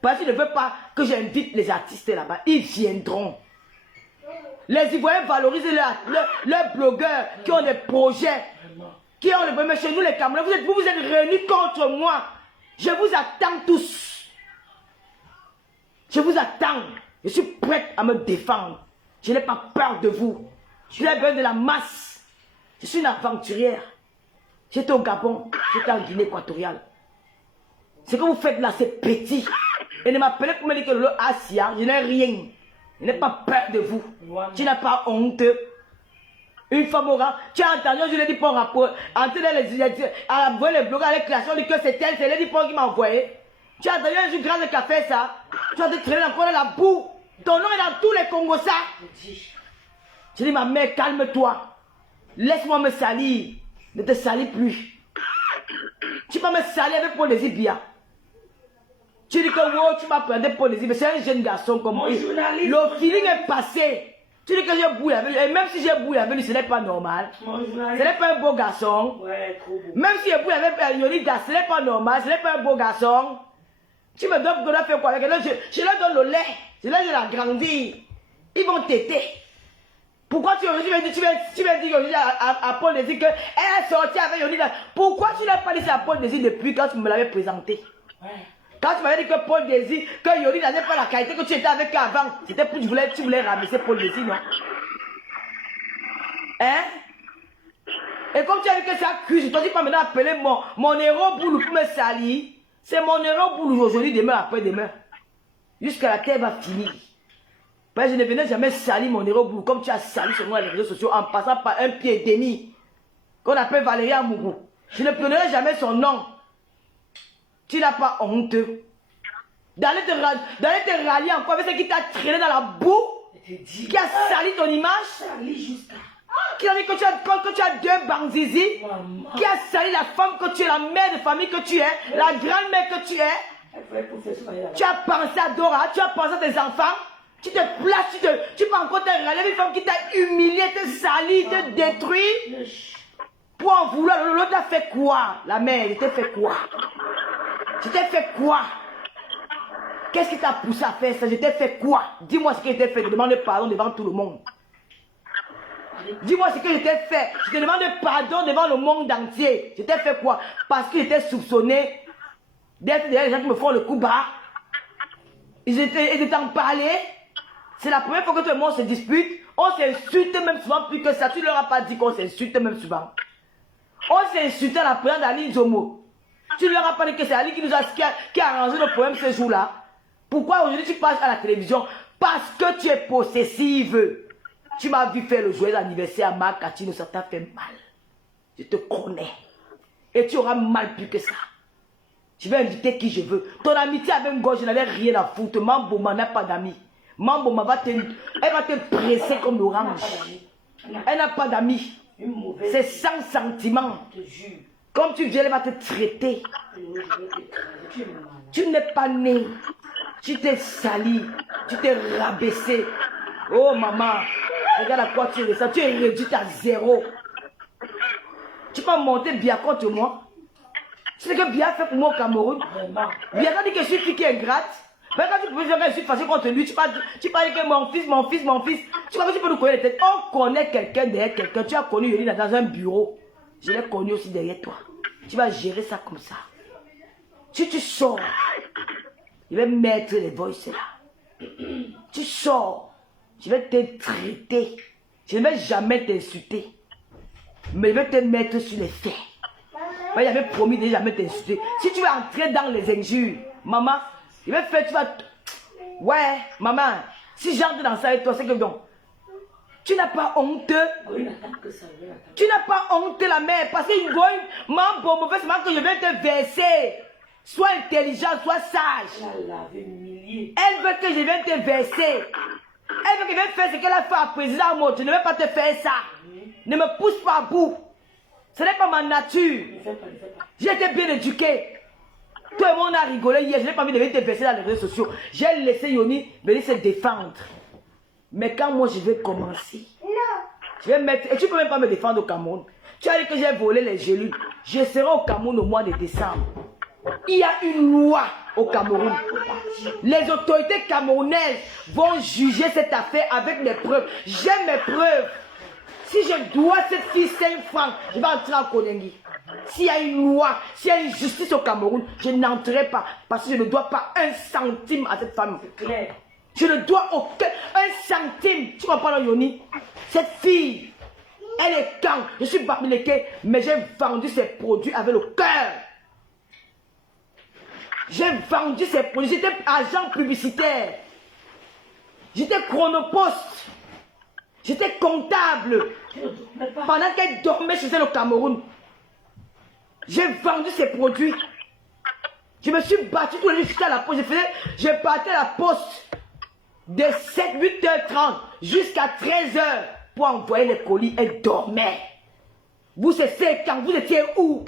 Parce que tu ne veux pas que j'invite les artistes là-bas. Ils viendront. Les Ivoiriens valorisent leurs blogueurs qui ont des projets. Qui ont le mais chez nous les Camerounais, vous êtes réunis contre moi. Je vous attends tous. Je vous attends. Je suis prête à me défendre. Je n'ai pas peur de vous. Je n'ai besoin de la masse. Je suis une aventurière. J'étais au Gabon. J'étais en Guinée équatoriale. Ce que vous faites là, c'est petit. Et ne m'appelez pour me dire que le Asia, je n'ai rien. Je n'ai pas peur de vous. Tu n'as pas honte. Une femme au rang, tu as entendu, je l'ai dit pour rapport, en train à envoyer les blogueurs avec la on dit que c'est elle, c'est Lady Pong qui m'a envoyé. Tu as entendu un jour grand café ça, tu as traîner encore dans la boue, ton nom est dans tous les Congos ça. Je dis ma mère, calme-toi, laisse-moi me salir, ne te salis plus. Tu peux me salir avec Paul Désibia. Tu dis que wow, tu m'as pris Paul Désibia, c'est un jeune garçon comme moi. Le feeling est passé. Tu dis que j'ai bouillé avec lui, et même si j'ai bouillé avec lui, ce n'est pas normal. Ce n'est pas un beau garçon. Ouais, trop beau. Même si j'ai bouillé avec Yolida, ce n'est pas normal, ce n'est pas un beau garçon. Tu me donnes qu'on a fait quoi avec elle? Je leur donne le lait, je leur donne la grandir. Ils vont t'aider. Pourquoi tu vas dire à Paul Désir qu'elle est sortie avec Yolida? Pourquoi tu n'as pas dit ça à Paul Désir depuis quand tu me l'avais présenté? Ouais. Quand tu m'avais dit que Paul Désir, que Yoli n'avait pas la qualité que tu étais avec avant, c'était pour que tu voulais ramasser Paul Désir, non? Hein? Et comme tu as vu que ça cuit, je t'en dis pas maintenant appeler mon héros boulou pour me salir. C'est mon héros boulou aujourd'hui, demain, après-demain. Jusqu'à la terre va finir. Parce que je ne venais jamais salir mon héros boulou comme tu as sali sur moi les réseaux sociaux en passant par un pied et demi qu'on appelle Valérie Amougou. Je ne prenais jamais son nom. Tu n'as pas honte d'aller te rallier encore avec ce qui t'a traîné dans la boue, qui a sali ton image, qui a dit que tu as deux banzizi, qui a sali la femme que tu es, la mère de famille que tu es, la grand-mère que tu es. Tu as pensé à Dora, tu as pensé à tes enfants, tu te places, tu peux encore te rallier une femme qui t'a humilié, te sali, te détruit. Pour en vouloir, l'autre t'a fait quoi? La mère, elle t'a fait quoi? Je t'ai fait quoi? Qu'est-ce qui t'a poussé à faire ça? Je t'ai fait quoi? Dis-moi ce que je t'ai fait. Je te demande pardon devant tout le monde. Dis-moi ce que je t'ai fait. Je te demande pardon devant le monde entier. Je t'ai fait quoi? Parce que j'étais soupçonné d'être derrière les gens qui me font le coup bas. Ils t'en parlaient. C'est la première fois que tout le monde se dispute. On s'insulte même souvent plus que ça. Tu leur as pas dit qu'on s'insulte même souvent. On s'insultait à la présence d'Ali Zomo. Tu leur as pas dit que c'est Ali qui a arrangé nos problèmes ce jour-là. Pourquoi aujourd'hui tu passes à la télévision? Parce que tu es possessive. Tu m'as vu faire le joyeux anniversaire à Marc Catino, ça t'a fait mal. Je te connais. Et tu auras mal plus que ça. Je vais inviter qui je veux. Ton amitié avec Ngo, je n'avais rien à foutre. Mambo n'a pas d'amis. Mambo elle va te presser comme l'orange. Elle n'a pas d'amis. C'est sans sentiment. Comme tu viens, elle va te traiter. Tu n'es pas né. Tu t'es sali. Tu t'es rabaissé. Oh maman, regarde à quoi tu es ça. Tu es réduit à zéro. Tu peux monter bien contre moi. C'est ce que Bia fait pour moi au Cameroun. Bia t'a dit que je suis fille qui est ingrate. Mais quand tu peux dire que je suis facile contre lui, tu parles que mon fils. Tu crois que tu peux nous connaître les têtes. On connaît quelqu'un derrière quelqu'un. Tu as connu Yolina dans un bureau. Je l'ai connu aussi derrière toi. Tu vas gérer ça comme ça. Si tu sors, je vais mettre les voices là. Tu sors, je vais te traiter. Je ne vais jamais t'insulter. Mais je vais te mettre sur les faits. Mais j'avais promis de ne jamais t'insulter. Si tu veux entrer dans les injures, maman, je vais faire, tu vas... Ouais, maman, si j'entre dans ça avec toi, c'est que donc, tu n'as pas honte. Tu n'as pas honte, la mère, parce qu'il voit maman pour mauvais, c'est que je vais te verser. Sois intelligent, sois sage. Elle veut que je vienne te verser. Elle veut que je vienne faire ce qu'elle a fait à président Mo. Je ne vais pas te faire ça. Ne me pousse pas à bout. Ce n'est pas ma nature. J'ai été bien éduqué. Tout le monde a rigolé hier. Je n'ai pas envie de venir te verser dans les réseaux sociaux. J'ai laissé Yoni venir se défendre. Mais quand moi je vais commencer, je vais mettre... Et tu ne peux même pas me défendre au Cameroun. Tu as dit que j'ai volé les gelus. Je serai au Cameroun au mois de décembre. Il y a une loi au Cameroun. Les autorités camerounaises vont juger cette affaire avec mes preuves. J'ai mes preuves. Si je dois cette fille 5 francs, je vais entrer en Konengi. S'il y a une loi, s'il y a une justice au Cameroun, je n'entrerai pas. Parce que je ne dois pas un centime à cette femme. Je ne dois aucun centime. Tu comprends, Yoni? Cette fille, elle est quand? Je suis Bamileke, mais j'ai vendu ses produits avec le cœur. J'ai vendu ses produits. J'étais agent publicitaire. J'étais chronopost. J'étais comptable. Pendant qu'elle dormait chez elle au Cameroun. J'ai vendu ses produits. Je me suis battu tous les jours jusqu'à la poste. Je partais à la poste de 8h30 jusqu'à 13h pour envoyer les colis. Elle dormait. Vous, c'est quand vous étiez où?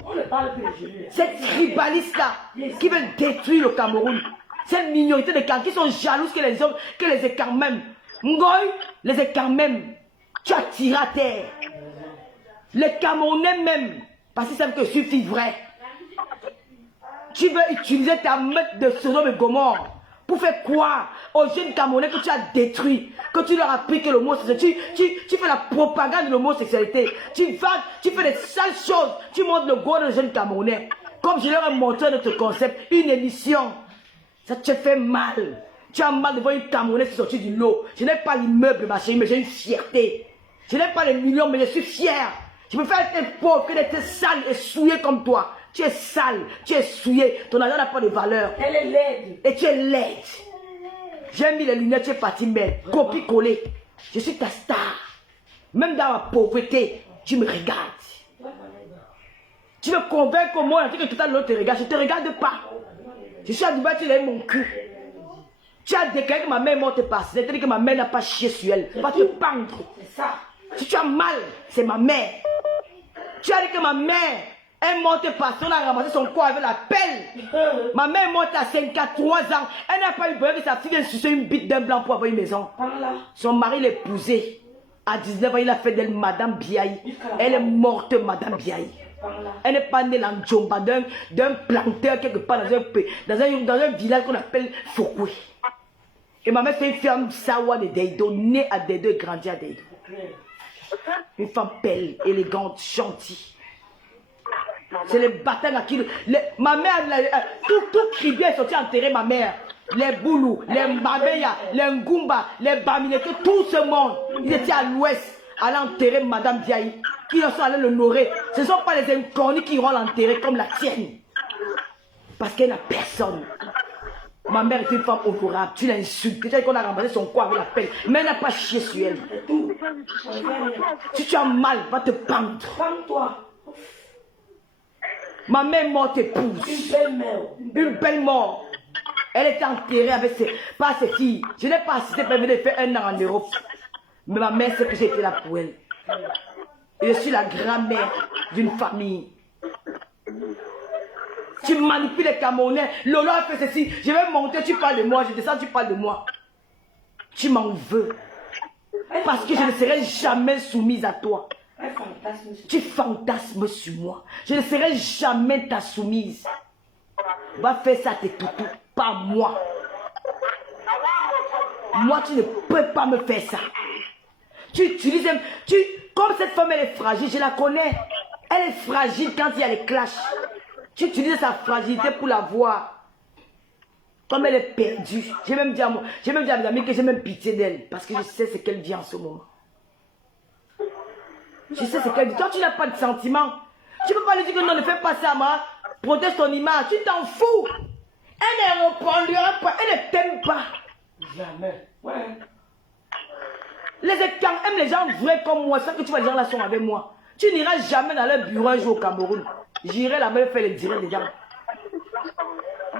Cette tribaliste-là qui veut détruire le Cameroun. Cette minorité de Cameroun qui sont jalouses que les hommes, que les écarts même. Ngoï, les écarts même. Tu as tiré à terre. Les Camerounais même. Parce qu'ils savent que je suis fille vraie. Tu veux utiliser ta meute de Sodome et Gomorrhe. Pour faire quoi aux jeunes Camerounais que tu as détruits, que tu leur as appris que l'homosexualité, tu fais la propagande de l'homosexualité, tu fais des sales choses, tu montres le goût des jeunes Camerounais. Comme je leur ai montré notre concept, une émission, ça te fait mal. Tu as mal de voir une Camerounaise qui est sortie du lot. Je n'ai pas l'immeuble, ma chérie, mais j'ai une fierté. Je n'ai pas les millions, mais je suis fier. Je préfère être pauvre que d'être sale et souillé comme toi. Tu es sale, tu es souillé, ton argent n'a pas de valeur. Elle est laide. Et tu es laide. J'ai mis les lunettes, tu es parti mais copie-coller. Je suis ta star. Même dans ma pauvreté, tu me regardes. Tu me convaincs qu'au moins, que tout à l'heure te regarde. Je ne te regarde pas. Je suis à Dubaï, tu l'as mon cul. Tu as déclaré que ma mère est morte par ça. C'est-à-dire que ma mère n'a pas chié sur elle. Va te pendre. C'est ça. Si tu as mal, c'est ma mère. Tu as dit que ma mère est morte parce qu'on a ramassé son corps avec la pelle. Ma mère est morte à 53 ans. Elle n'a pas eu besoin que sa fille vienne sucer une bite d'un blanc pour avoir une maison. Son mari l'épousait. À 19 ans, il a fait d'elle Madame Biaï. Elle est morte, Madame Biaï. Elle n'est pas née dans Djomba d'un planteur quelque part dans un village qu'on appelle Fokoué. Et ma mère c'est une femme Sawa de Deido, née à Deido et grandie à Deido. Une femme belle, élégante, gentille. C'est les bâtards à qui... ma mère, tout Cribé est sorti enterrer ma mère. les Boulous, les Mbabeya, les Ngumba, les Bamineke, tout ce monde, ils étaient à l'ouest, à l'enterrer Madame Diaye, qui en sont allés l'honorer. Ce ne sont pas les inconnus qui iront l'enterrer comme la tienne. Parce qu'elle n'a personne. Ma mère est une femme honorable, tu l'as insultée, tu as dit qu'on a ramassé son corps avec la pelle, mais elle n'a pas chié sur elle. Si tu as mal, va te pendre. Pends-toi. Ma mère morte épouse. Une belle mère. Une belle mort. Elle était enterrée avec pas ses filles. Je n'ai pas assisté pour venir faire 1 an en Europe. Mais ma mère sait que j'étais là pour elle. Et je suis la grand-mère d'une famille. Tu manipules les Camerounais. Lolo a fait ceci. Je vais monter, tu parles de moi. Je descends, tu parles de moi. Tu m'en veux. Parce que je ne serai jamais soumise à toi. Tu fantasmes sur moi. Je ne serai jamais ta soumise. Va faire ça à tes toutous, pas moi. Moi, tu ne peux pas me faire ça. Tu utilises... Comme cette femme, elle est fragile, je la connais. Elle est fragile quand il y a les clashs. Tu utilises sa fragilité pour la voir. Comme elle est perdue. J'ai même dit à mes amis que j'ai même pitié d'elle. Parce que je sais ce qu'elle vit en ce moment. Je sais ce qu'elle dit. Toi, tu n'as pas de sentiments. Tu ne peux pas lui dire que non, ne fais pas ça, moi. Protège ton image. Tu t'en fous. Elle ne répondra pas. Elle ne t'aime pas. Jamais. Ouais. Les écans aiment les gens vrais comme moi. C'est que tu vois, les gens là sont avec moi. Tu n'iras jamais dans leur bureau un jour au Cameroun. J'irai là-bas faire les directs des gens.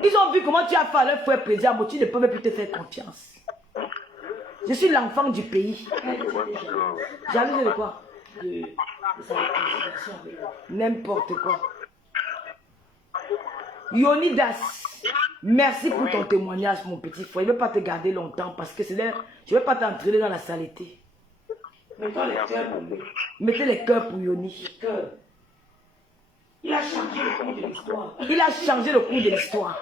Ils ont vu comment tu as fait à leur faire plaisir. Mais tu ne peux même plus te faire confiance. Je suis l'enfant du pays. Jalouse de quoi? N'importe quoi. Yonidas, merci pour ton témoignage, mon petit frère. Je ne vais pas te garder longtemps parce que je ne vais pas t'entraîner dans la saleté. Mettons les cœurs pour lui. Mettez les cœurs pour Yoni. Il a changé le cours de l'histoire. Il a changé le cours de l'histoire.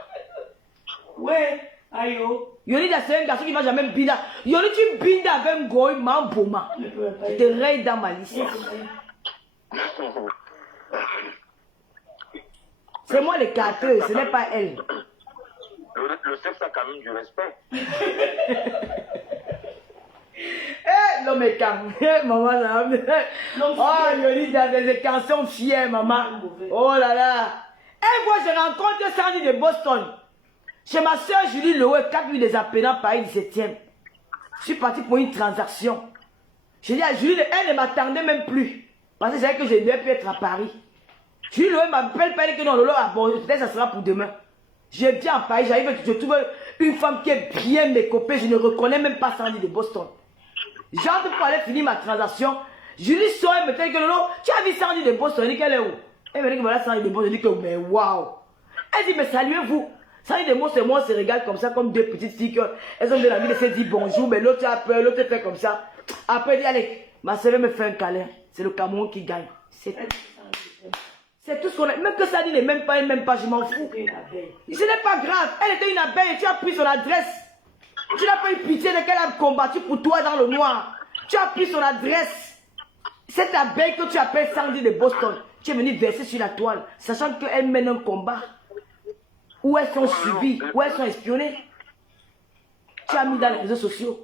Ouais, ayo. Yoni, c'est un garçon qui ne va jamais binder. Yoni, tu bindes avec un goy, Mamboma. Je te raye dans ma liste. C'est moi le carteur, ce n'est pas elle. Le sexe a quand même du respect. Eh, l'homme est calme. Maman, là. Oh, Yoni, dans des cantions fières, maman. Oh là là. Et moi, je rencontre Sandy de Boston. Chez ma soeur Julie Loé, 4 000 des appelants Paris 17e. Je suis parti pour une transaction. Je dis à Julie, elle ne m'attendait même plus. Parce que je savais que je devais plus être à Paris. Julie Loé m'appelle, pas que non, Lolo, bon, peut-être ça sera pour demain. Je viens à Paris, j'arrive, je trouve une femme qui est bien décopée, je ne reconnais même pas Sandy de Boston. J'entre pour aller finir ma transaction. Julie sort, elle me dit que Lolo, tu as vu Sandy de Boston? Elle dit qu'elle est où? Elle me dit que voilà Sandy de Boston. Je dis que mais waouh. Elle dit mais saluez-vous. Sandy de Boston et moi on se regarde comme ça, comme deux petites filles. Elles ont de la vie de se dire bonjour, mais l'autre a peur, l'autre fait comme ça. Après elle dit allez, ma soeur me fait un câlin. C'est le Cameroun qui gagne. C'est tout ce qu'on a. Même que Sandy ne m'aime pas, elle ne m'aime pas, je m'en fous. Ce n'est pas grave. Elle était une abeille et tu as pris son adresse. Tu n'as pas eu pitié de qu'elle a combattu pour toi dans le noir. Tu as pris son adresse. Cette abeille que tu appelles Sandy de Boston, tu es venu verser sur la toile, sachant qu'elle mène un combat. Où elles sont suivies, où elles sont espionnées. Tu as mis dans les réseaux sociaux.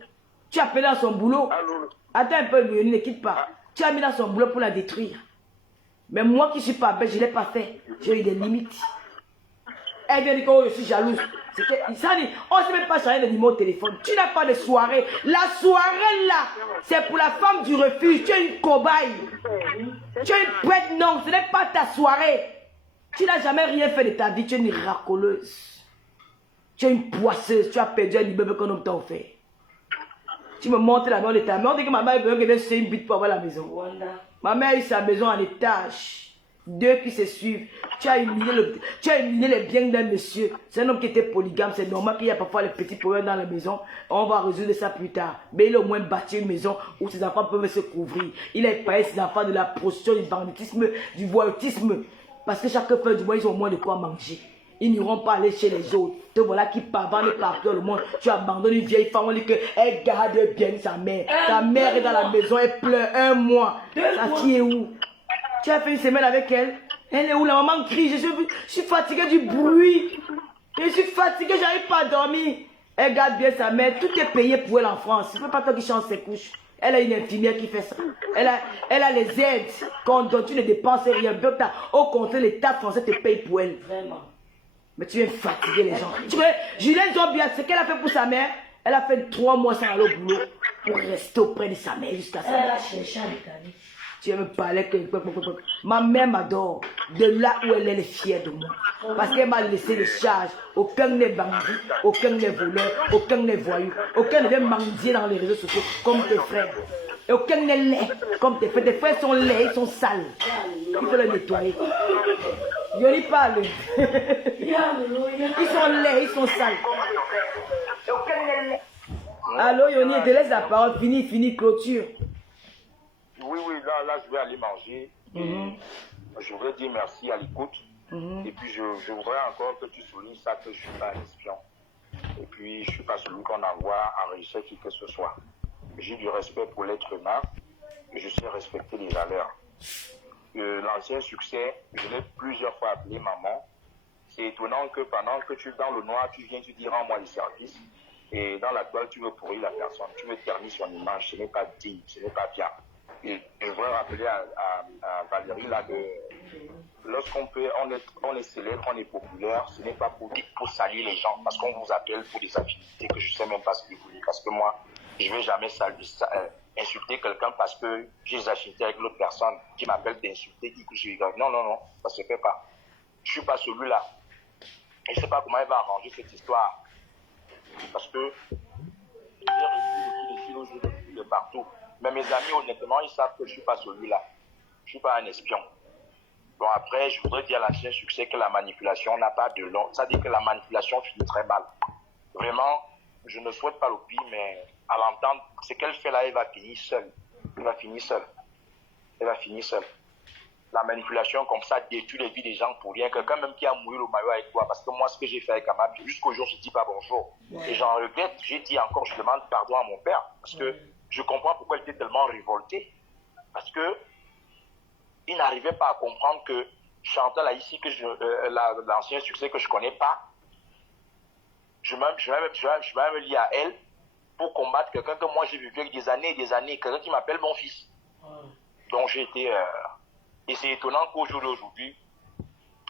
Tu as appelé dans son boulot. Attends un peu, ne quitte pas. Tu as mis dans son boulot pour la détruire. Mais moi qui ne suis pas belle, je ne l'ai pas fait. J'ai eu des limites. Elle vient dire que oh, je suis jalouse. Ça dit, on ne sait même pas changer de numéro de téléphone. Tu n'as pas de soirée. La soirée là, c'est pour la femme du refuge. Tu es une cobaye. Tu es une prête, non. Ce n'est pas ta soirée. Tu n'as jamais rien fait de ta vie. Tu es une racoleuse. Tu es une poisseuse. Tu as perdu un immeuble qu'on t'a offert. Tu me montres la maison de ta mère. On dit que ma mère veut que je fasse une bite pour avoir la maison. Ma mère a eu sa maison en étage. 2 qui se suivent. Tu as humilié les biens d'un monsieur. C'est un homme qui était polygame. C'est normal qu'il y a parfois les petits problèmes dans la maison. On va résoudre ça plus tard. Mais il a au moins bâti une maison où ses enfants peuvent se couvrir. Il a payé ses enfants de la prostitution, du banditisme, du voyoutisme. Parce que chaque fin du mois, ils ont au moins de quoi manger. Ils n'iront pas aller chez les autres. Te voilà qui pavane partout dans le monde. Tu abandonnes une vieille femme, on dit qu'elle garde bien sa mère. Ta mère est dans la maison, elle pleure 1 mois. Ça qui est où? Tu as fait une semaine avec elle. Elle est où? La maman crie. Je suis fatiguée du bruit. Je suis fatiguée, j'arrive pas à dormir. Elle garde bien sa mère. Tout est payé pour elle en France. Ce n'est pas toi qui change ses couches. Elle a une infirmière qui fait ça. Elle a les aides dont tu ne dépenses rien. Au contraire, l'État français te paye pour elle. Vraiment. Mais tu viens fatiguer les gens. Tu vois, Julien Zombia, ce qu'elle a fait pour sa mère, elle a fait 3 mois sans aller au boulot pour rester auprès de sa mère jusqu'à ça. Elle a cherché à l'Italie. Tu veux me parler que... Ma mère m'adore. De là où elle est fière de moi. Parce qu'elle m'a laissé les charges. Aucun n'est bandit, aucun n'est voleur, aucun n'est voyou. Aucun ne vient mendier dans les réseaux sociaux comme tes frères. Et aucun n'est laid comme tes frères. Tes frères sont laids, ils sont sales. Il faut les nettoyer. Yoni parle. Ils sont laids, ils sont sales. Et aucun n'est laid. Allô Yoni, te laisse la parole. Fini, clôture. Oui, là, je vais aller manger. Je voudrais dire merci à l'écoute. Et puis, je voudrais encore que tu soulignes ça, que je ne suis pas un espion. Et puis, je ne suis pas celui qu'on envoie enregistrer qui que ce soit. J'ai du respect pour l'être humain et je sais respecter les valeurs. L'ancien succès, je l'ai plusieurs fois appelé maman. C'est étonnant que pendant que tu es dans le noir, tu viens, tu dis rends-moi les services. Et dans la toile, tu veux pourrir la personne, tu veux terminer son image. Ce n'est pas digne, ce n'est pas bien. Et je voudrais rappeler à Valérie là que lorsqu'on on est célèbre, on est populaire, ce n'est pas pour salir les gens, parce qu'on vous appelle pour des affinités que je ne sais même pas ce que vous voulez. Parce que moi, je ne vais jamais insulter quelqu'un parce que j'ai des affinités avec l'autre personne qui m'appelle d'insulter X, Y. Non, ça ne se fait pas. Je ne suis pas celui-là. Et je ne sais pas comment elle va arranger cette histoire. Parce que j'ai reçu des fils de partout. Mais mes amis, honnêtement, ils savent que je ne suis pas celui-là. Je ne suis pas un espion. Bon, après, je voudrais dire à l'ancien succès que la manipulation n'a pas de long. Ça dit que la manipulation finit très mal. Vraiment, je ne souhaite pas le pire, mais à l'entendre, ce qu'elle fait là, elle va finir seule. Elle va finir seule. La manipulation comme ça détruit les vies des gens pour rien. Quelqu'un même qui a mouillé le maillot avec toi. Parce que moi, ce que j'ai fait avec Amab, jusqu'au jour, je ne dis pas bonjour. Ouais. Et j'en regrette. J'ai dit encore, je demande pardon à mon père. Parce que je comprends pourquoi il était tellement révolté. Parce que il n'arrivait pas à comprendre que Chantal, là, ici, que l'ancien succès que je ne connais pas, je vais même lier à elle pour combattre quelqu'un que moi j'ai vécu avec des années et des années. Quelqu'un qui m'appelle mon fils. Donc j'ai été... Et c'est étonnant qu'au jour d'aujourd'hui,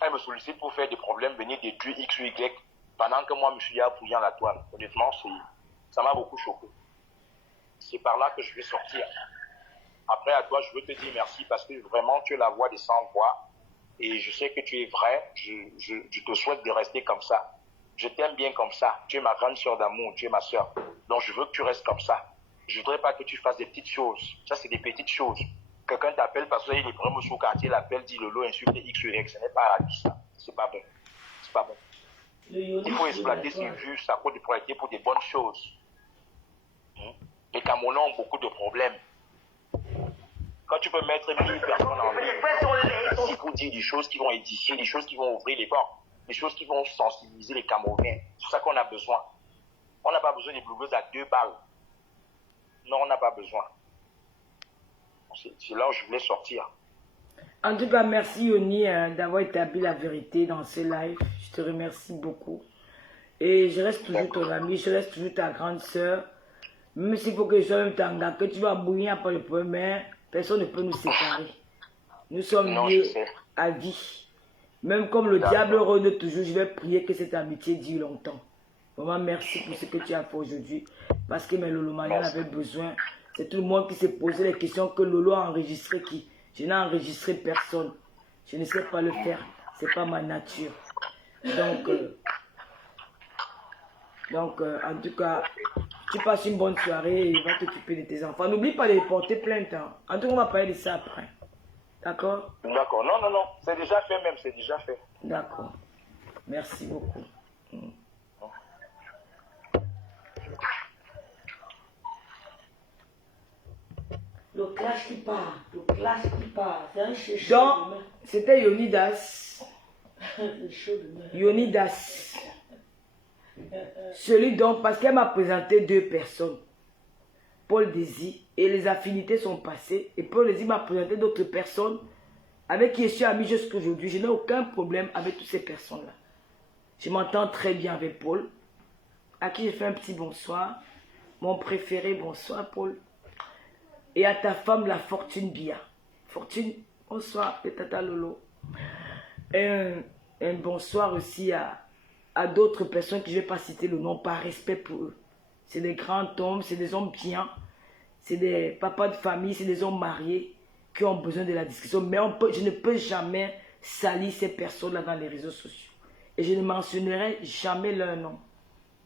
elle me sollicite pour faire des problèmes, venir détruire X ou Y, pendant que moi, je me suis appuyé à la toile. Honnêtement, ça m'a beaucoup choqué. C'est par là que je vais sortir. Après, à toi, je veux te dire merci parce que vraiment, tu es la voix des sans-voix. Et je sais que tu es vrai. Je te souhaite de rester comme ça. Je t'aime bien comme ça. Tu es ma grande sœur d'amour, tu es ma sœur. Donc, je veux que tu restes comme ça. Je ne voudrais pas que tu fasses des petites choses. Ça, c'est des petites choses. Quelqu'un t'appelle parce qu'il est vraiment sous quartier, l'appelle, dit Lolo, insulte X ou Y. Ce n'est pas la vie, ça. C'est pas bon. C'est pas bon. Il faut exploiter ses vues, sa côte de propriété pour des bonnes choses. Les Camerounais ont beaucoup de problèmes. Quand tu peux mettre 1000 personnes en ligne, il faut dire des choses qui vont édifier, des choses qui vont ouvrir les portes, des choses qui vont sensibiliser les Camerounais. C'est ça qu'on a besoin. On n'a pas besoin des blogueuses à 2 balles. Non, on n'a pas besoin. C'est là où je voulais sortir. En tout cas, merci Yoni d'avoir établi la vérité dans ce live. Je te remercie beaucoup. Et je reste toujours ton ami, je reste toujours ta grande sœur. Même s'il faut que je sois même ta gars, que tu vas bouillir après le premier, personne ne peut nous séparer. Nous sommes liés à vie. Même comme le diable rôde toujours, je vais prier que cette amitié dure longtemps. Vraiment, merci pour ce que tu as fait aujourd'hui. Parce que mes Lolo Malian avait besoin. C'est tout le monde qui s'est posé les questions que Lolo a enregistré qui. Je n'ai enregistré personne. Je ne sais pas le faire. Ce n'est pas ma nature. Donc, en tout cas, tu passes une bonne soirée et va t'occuper de tes enfants. N'oublie pas de les porter plainte. En tout cas, on va parler de ça après. D'accord? D'accord. Non. C'est déjà fait même. C'est déjà fait. D'accord. Merci beaucoup. Le clash qui part. C'est un chéchou. Donc, c'était Yonidas. Le chaud de mer. Yonidas. Celui dont, parce qu'elle m'a présenté 2 personnes. Paul Désir. Et les affinités sont passées. Et Paul Désir m'a présenté d'autres personnes avec qui je suis ami jusqu'à aujourd'hui. Je n'ai aucun problème avec toutes ces personnes-là. Je m'entends très bien avec Paul. à qui je fais un petit bonsoir. Mon préféré, bonsoir Paul. Et à ta femme, la Fortune Bia. Fortune, bonsoir, et Tata Lolo. Et un bonsoir aussi à d'autres personnes que je ne vais pas citer le nom par respect pour eux. C'est des grands hommes, c'est des hommes bien, c'est des papas de famille, c'est des hommes mariés qui ont besoin de la discussion. Mais je ne peux jamais salir ces personnes-là dans les réseaux sociaux. Et je ne mentionnerai jamais leur nom.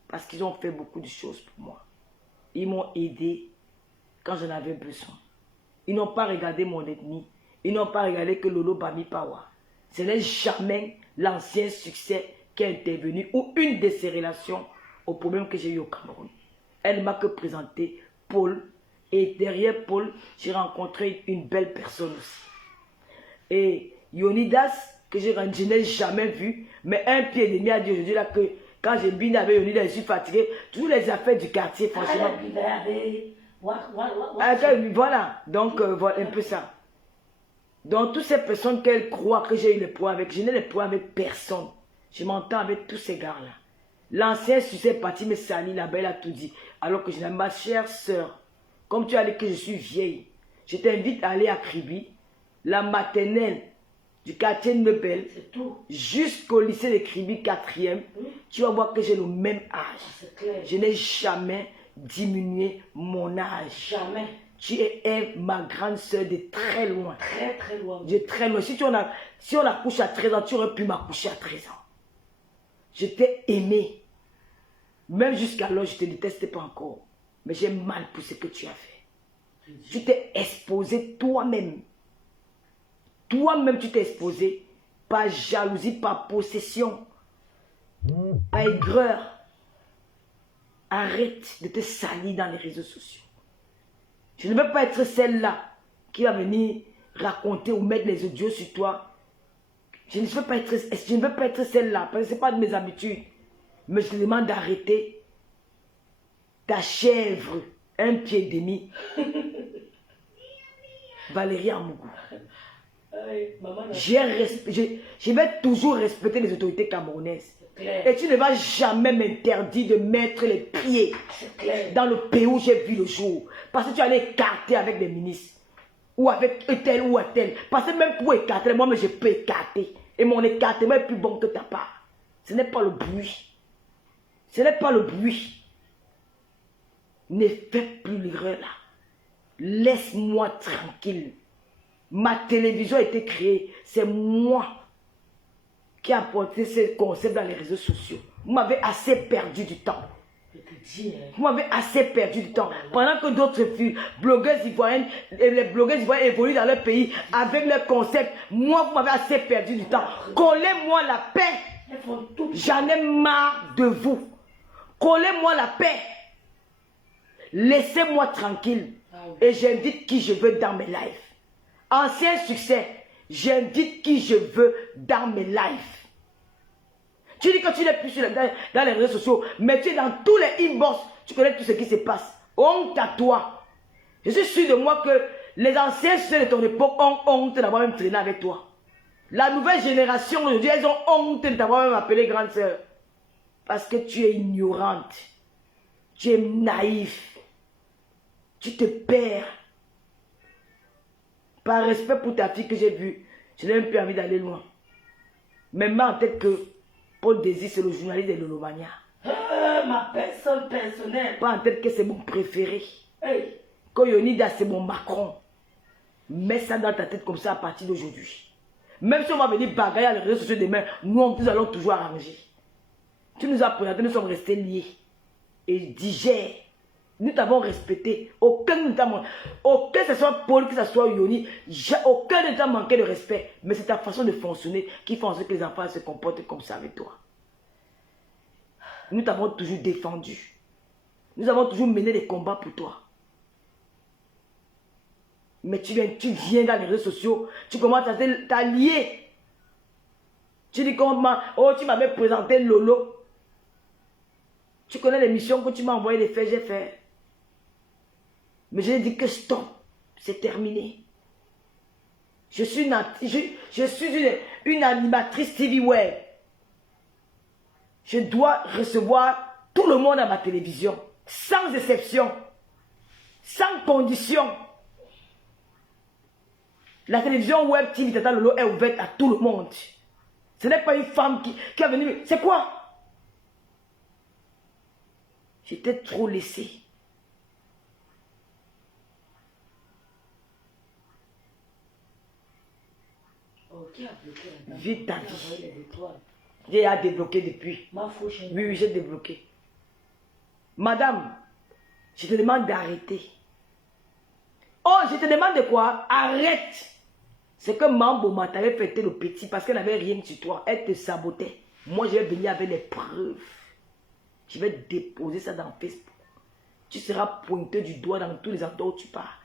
Parce qu'ils ont fait beaucoup de choses pour moi. Ils m'ont aidé quand j'en avais besoin. Ils n'ont pas regardé mon ethnie. Ils n'ont pas regardé que Lolo Bami Pawa. Ce n'est jamais l'ancien succès qui est intervenu ou une de ces relations au problème que j'ai eu au Cameroun. Elle ne m'a que présenté Paul. Et derrière Paul, j'ai rencontré une belle personne aussi. Et Yonidas, que je n'ai jamais vu, mais un pied et demi a dit aujourd'hui là que quand j'ai biné avec Yonidas, je suis fatigué. Toutes les affaires du quartier, franchement. Voilà, donc voilà un peu ça. Donc toutes ces personnes qu'elles croient que j'ai eu les points avec, je n'ai les points avec personne. Je m'entends avec tous ces gars-là. L'ancien succès parti me salit, la belle a tout dit. Alors que je n'aime ma chère soeur. Comme tu as dit que je suis vieille, je t'invite à aller à Kribi, la maternelle du quartier de Meubel, jusqu'au lycée de Kribi 4e. Tu vas voir que j'ai le même âge. Je n'ai jamais diminué mon âge. Jamais. Tu es ma grande soeur de très loin. Très très loin. De très loin. Si on accouche à 13 ans, tu aurais pu m'accoucher à 13 ans. Je t'ai aimé. Même jusqu'alors, je ne te détestais pas encore. Mais j'ai mal pour ce que tu as fait. Tu t'es exposé toi-même. Toi-même, tu t'es exposé par jalousie, par possession, par aigreur. Arrête de te salir dans les réseaux sociaux. Je ne veux pas être celle-là qui va venir raconter ou mettre les audios sur toi. Je ne veux pas être celle-là, parce que ce n'est pas de mes habitudes. Mais je te demande d'arrêter ta chèvre, un pied et demi. Valérie Amougou. Je vais toujours respecter les autorités camerounaises. Et tu ne vas jamais m'interdire de mettre les pieds dans le pays où j'ai vu le jour. Parce que tu allais écarter avec des ministres. Ou avec tel ou tel. Parce que même pour écarter, moi je peux écarter. Et mon écartement est plus bon que ta part. Ce n'est pas le bruit. Ce n'est pas le bruit. Ne fais plus l'erreur là. Laisse-moi tranquille. Ma télévision a été créée. C'est moi qui a apporté ce concept dans les réseaux sociaux. Vous m'avez assez perdu du temps. Vous m'avez assez perdu du temps. Pendant que d'autres blogueuses ivoiriennes, les blogueuses ivoiriennes évoluent dans leur pays avec leur concept, moi vous m'avez assez perdu du temps. Collez-moi la paix. J'en ai marre de vous. Collez-moi la paix. Laissez-moi tranquille. Et j'invite qui je veux dans mes lives. Ancien succès, j'invite qui je veux dans mes lives. Tu dis que tu n'es plus dans les réseaux sociaux, mais tu es dans tous les inbox, tu connais tout ce qui se passe. Honte à toi. Je suis sûr de moi que les anciens succès de ton époque ont honte d'avoir même traîné avec toi. La nouvelle génération aujourd'hui, elles ont honte de t'avoir même appelé grande sœur. Parce que tu es ignorante. Tu es naïf. Tu te perds. Par respect pour ta fille que j'ai vue, je n'ai même plus envie d'aller loin. Même en tête que Paul Désir, c'est le journaliste de Lolomania. Ma personne personnelle. Pas en tête que c'est mon préféré. Hey. Koyonida, c'est mon Macron. Mets ça dans ta tête comme ça à partir d'aujourd'hui. Même si on va venir bagailler à les réseaux sociaux demain, nous allons toujours arranger. Tu nous as présenté, nous sommes restés liés. Et digère. Nous t'avons respecté. Aucun ne t'a manqué. Aucun, que ce soit Paul, que ce soit Yoni, aucun ne t'a manqué de respect. Mais c'est ta façon de fonctionner qui fait en sorte que les enfants se comportent comme ça avec toi. Nous t'avons toujours défendu. Nous avons toujours mené des combats pour toi. Mais tu viens dans les réseaux sociaux, tu commences à t'allier. Tu dis comment, oh tu m'avais présenté Lolo. Tu connais les missions que tu m'as envoyées de faire, j'ai fait. Mais je dis que stop, c'est terminé. Je suis une animatrice TV web. Je dois recevoir tout le monde à ma télévision, sans exception, sans condition. La télévision web TV Tata Lolo est ouverte à tout le monde. Ce n'est pas une femme qui a venu. C'est quoi? J'étais trop laissé. Qui a bloqué la dame? Vite ta vie. Les étoiles. J'ai débloqué depuis. Ma fauche. Oui, oui, j'ai débloqué. Madame, je te demande d'arrêter. Oh, je te demande de quoi? Arrête. C'est que Mambo t'avait fêté le petit parce qu'elle n'avait rien sur toi. Elle te sabotait. Moi, je vais venir avec les preuves. Je vais déposer ça dans Facebook. Tu seras pointé du doigt dans tous les endroits où tu pars.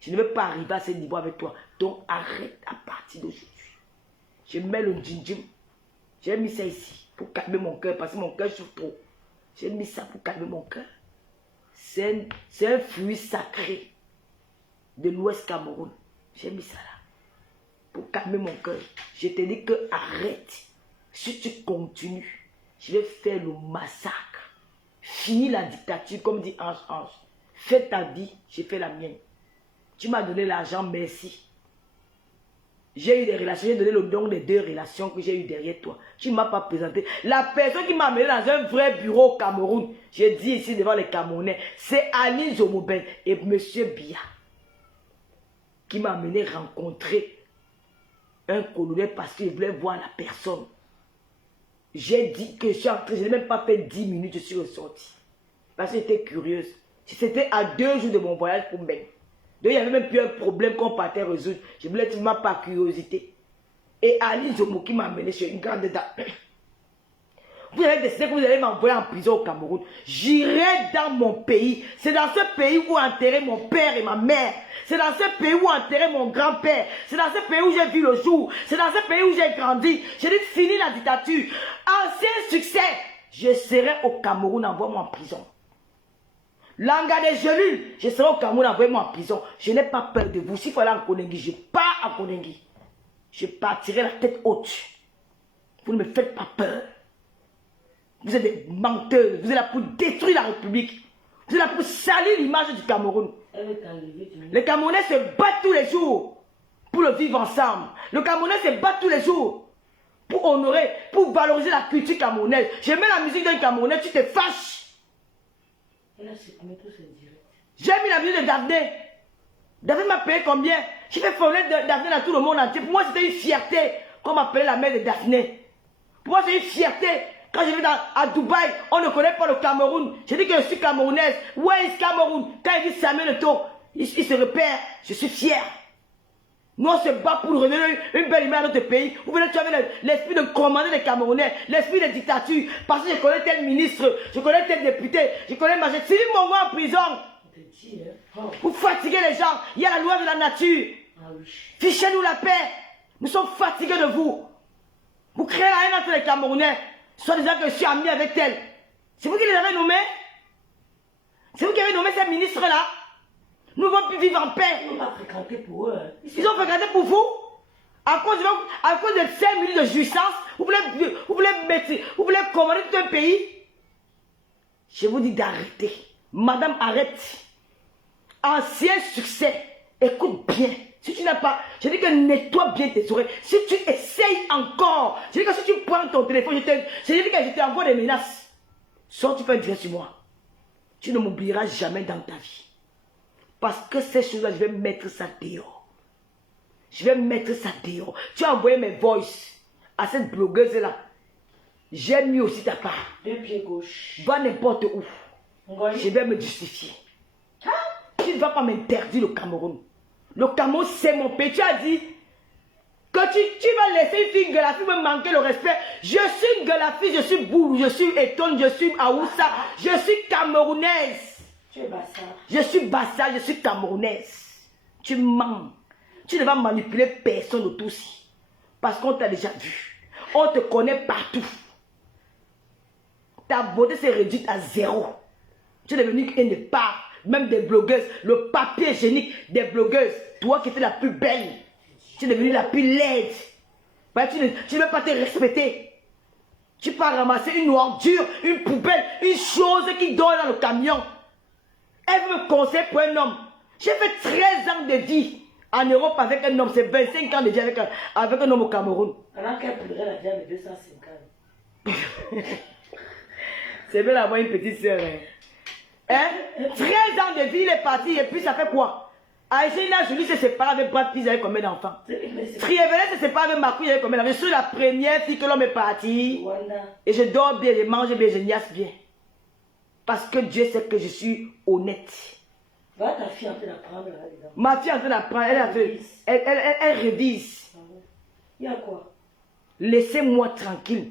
Je ne vais pas arriver à ce niveau avec toi. Donc, arrête à partir d'aujourd'hui. Je mets le djinjim. J'ai mis ça ici pour calmer mon cœur parce que mon cœur souffre trop. J'ai mis ça pour calmer mon cœur. C'est un fruit sacré de l'Ouest Cameroun. J'ai mis ça là pour calmer mon cœur. Je te dis que arrête. Si tu continues, je vais faire le massacre. Finis la dictature comme dit Ange. Fais ta vie, j'ai fait la mienne. Tu m'as donné l'argent, merci. J'ai eu des relations, j'ai donné le don des 2 relations que j'ai eues derrière toi. Tu ne m'as pas présenté. La personne qui m'a amené dans un vrai bureau au Cameroun, j'ai dit ici devant les Camerounais, c'est Ali Zomoben et M. Bia qui m'a amené rencontrer un colonel parce qu'il voulait voir la personne. J'ai dit que je suis entrée, je n'ai même pas fait 10 minutes, je suis ressortie. Parce que j'étais curieuse. C'était à 2 jours de mon voyage pour même. Donc il n'y avait même plus un problème qu'on partait résoudre. Je voulais tout simplement par curiosité. Et Ali Zomo qui m'a amené chez une grande dame. Vous avez décidé que vous allez m'envoyer en prison au Cameroun. J'irai dans mon pays. C'est dans ce pays où enterré mon père et ma mère. C'est dans ce pays où enterré mon grand-père. C'est dans ce pays où j'ai vu le jour. C'est dans ce pays où j'ai grandi. J'ai dit fini la dictature. Ancien succès. Je serai au Cameroun, envoie-moi en prison. Langa des Gelul, je serai au Cameroun, envoyez-moi en prison. Je n'ai pas peur de vous. S'il faut aller en Konengi, je pars en Konengi. Je partirai la tête haute. Vous ne me faites pas peur. Vous êtes des menteurs. Vous êtes là pour détruire la République. Vous êtes là pour salir l'image du Cameroun. Les Camerounais se battent tous les jours pour le vivre ensemble. Le Camerounais se bat tous les jours pour honorer, pour valoriser la culture camerounaise. Je mets la musique d'un Camerounais, tu te fâches. J'ai mis la musique de Daphné. Daphné m'a payé combien? J'ai fait fournir Daphné dans tout le monde entier. Pour moi, c'était une fierté qu'on m'appelait la mère de Daphné. Pour moi, c'est une fierté. Quand je vais à Dubaï, on ne connaît pas le Cameroun. Je dis que je suis camerounaise. Where is Cameroun? Quand il dit Samuel Eto'o, il se repère. Je suis fier. Nous, on se bat pour redonner une belle image à notre pays. Vous venez, tu avais l'esprit de commander les Camerounais, l'esprit de dictature. Parce que je connais tel ministre, je connais tel député, je connais Magé. Philippe Mongo en prison. Vous fatiguez les gens. Il y a la loi de la nature. Fichez-nous la paix. Nous sommes fatigués de vous. Vous créez la haine entre les Camerounais. Soit disant que je suis ami avec elle. C'est vous qui les avez nommés? C'est vous qui avez nommé ces ministres-là? Nous ne pouvons plus vivre en paix. Ils n'ont pas fréquenté pour eux. Ils ont fréquenté pour vous? À cause de 5 minutes de jouissance, vous voulez commander tout un pays? Je vous dis d'arrêter. Madame, arrête. Ancien succès. Écoute bien. Si tu n'as pas, je dis que nettoie bien tes oreilles. Si tu essayes encore, je dis que si tu prends ton téléphone, je dis que je t'envoie des menaces. Soit tu fais un direct sur moi. Tu ne m'oublieras jamais dans ta vie. Parce que ces choses-là, je vais mettre ça dehors. Je vais mettre ça dehors. Tu as envoyé mes voices à cette blogueuse-là. J'ai mis aussi ta part. 2 pieds gauche. Va n'importe où. Je vais me justifier. Tu ne vas pas m'interdire le Cameroun. Le Cameroun, c'est mon pays. Tu as dit que tu vas laisser une fille Guelafi me manquer le respect. Je suis Guelafi, je suis Boulou, je suis Eton, je suis Aoussa, je suis camerounaise. Tu es Bassa. Je suis Bassa, je suis camerounaise. Tu mens. Tu ne vas manipuler personne autour ici. Parce qu'on t'a déjà vu. On te connaît partout. Ta beauté s'est réduite à 0. Tu es devenu une part. Même des blogueuses. Le papier hygiénique des blogueuses. Toi qui étais la plus belle. Tu es devenue la plus laide. Tu ne veux pas te respecter. Tu pars ramasser une ordure, une poubelle, une chose qui dort dans le camion. Elle veut me conseiller pour un homme. J'ai fait 13 ans de vie en Europe avec un homme. C'est 25 ans de vie avec un homme au Cameroun. Alors qu'elle prendrait la viande de 250. C'est bien d'avoir une petite soeur. Hein? 13 ans de vie, il est parti. Et puis ça fait quoi? Aïcha Jolie s'est séparée avec Brad Pitt, il avait combien d'enfants? Friévelé s'est séparée avec Marcou, il avait combien d'enfants? Je suis la première fille que l'homme est parti. Et je dors bien, je mange bien, je niasse bien. Parce que Dieu sait que je suis honnête. Va ta fille en train d'apprendre là, dedans. Ma fille est en train d'apprendre, elle révise. Il y a quoi? Laissez-moi tranquille.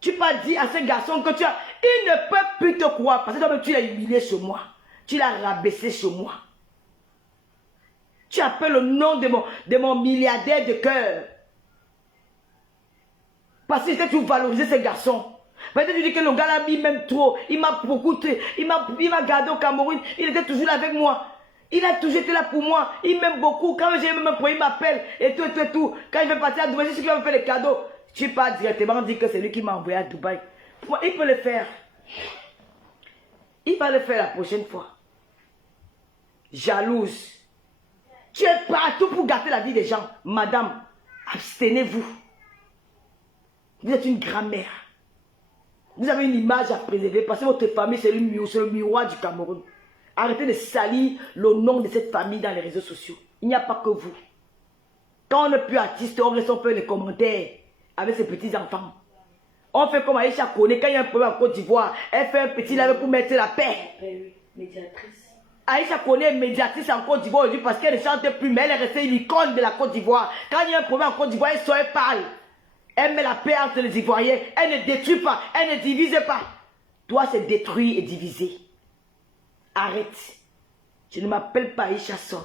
Tu peux dire à ce garçon que il ne peut plus te croire parce que toi-même tu l'as humilié sur moi. Tu l'as rabaissé sur moi. Tu appelles le nom de mon milliardaire de cœur. Parce que tu valoriser ce garçon. Peut-être tu dis que le gars l'a mis même trop. Il m'a beaucoup, il m'a gardé au Cameroun. Il était toujours là avec moi. Il a toujours été là pour moi. Il m'aime beaucoup. Quand j'ai même un problème, il m'appelle. Et tout. Quand il veut partir à Dubaï, c'est ce qui va me faire les cadeaux. Tu peux pas directement dire que c'est lui qui m'a envoyé à Dubaï. Il peut le faire. Il va le faire la prochaine fois. Jalouse. Tu es partout pour gâter la vie des gens. Madame, abstenez-vous. Vous êtes une grand-mère. Vous avez une image à préserver parce que votre famille, c'est le miroir du Cameroun. Arrêtez de salir le nom de cette famille dans les réseaux sociaux. Il n'y a pas que vous. Quand on n'est plus artiste, on reste, on fait les commentaires avec ses petits-enfants. On fait comme Aïcha Koné, quand il y a un problème en Côte d'Ivoire, elle fait un petit live pour mettre la paix. Médiatrice. Aïcha Koné est médiatrice en Côte d'Ivoire aujourd'hui parce qu'elle ne chante plus, mais elle est restée une icône de la Côte d'Ivoire. Quand il y a un problème en Côte d'Ivoire, elle sort, elle parle. Elle met la paix entre les Ivoiriens. Elle ne détruit pas, elle ne divise pas. Toi, c'est détruire et diviser. Arrête. Je ne m'appelle pas Aïcha Sol.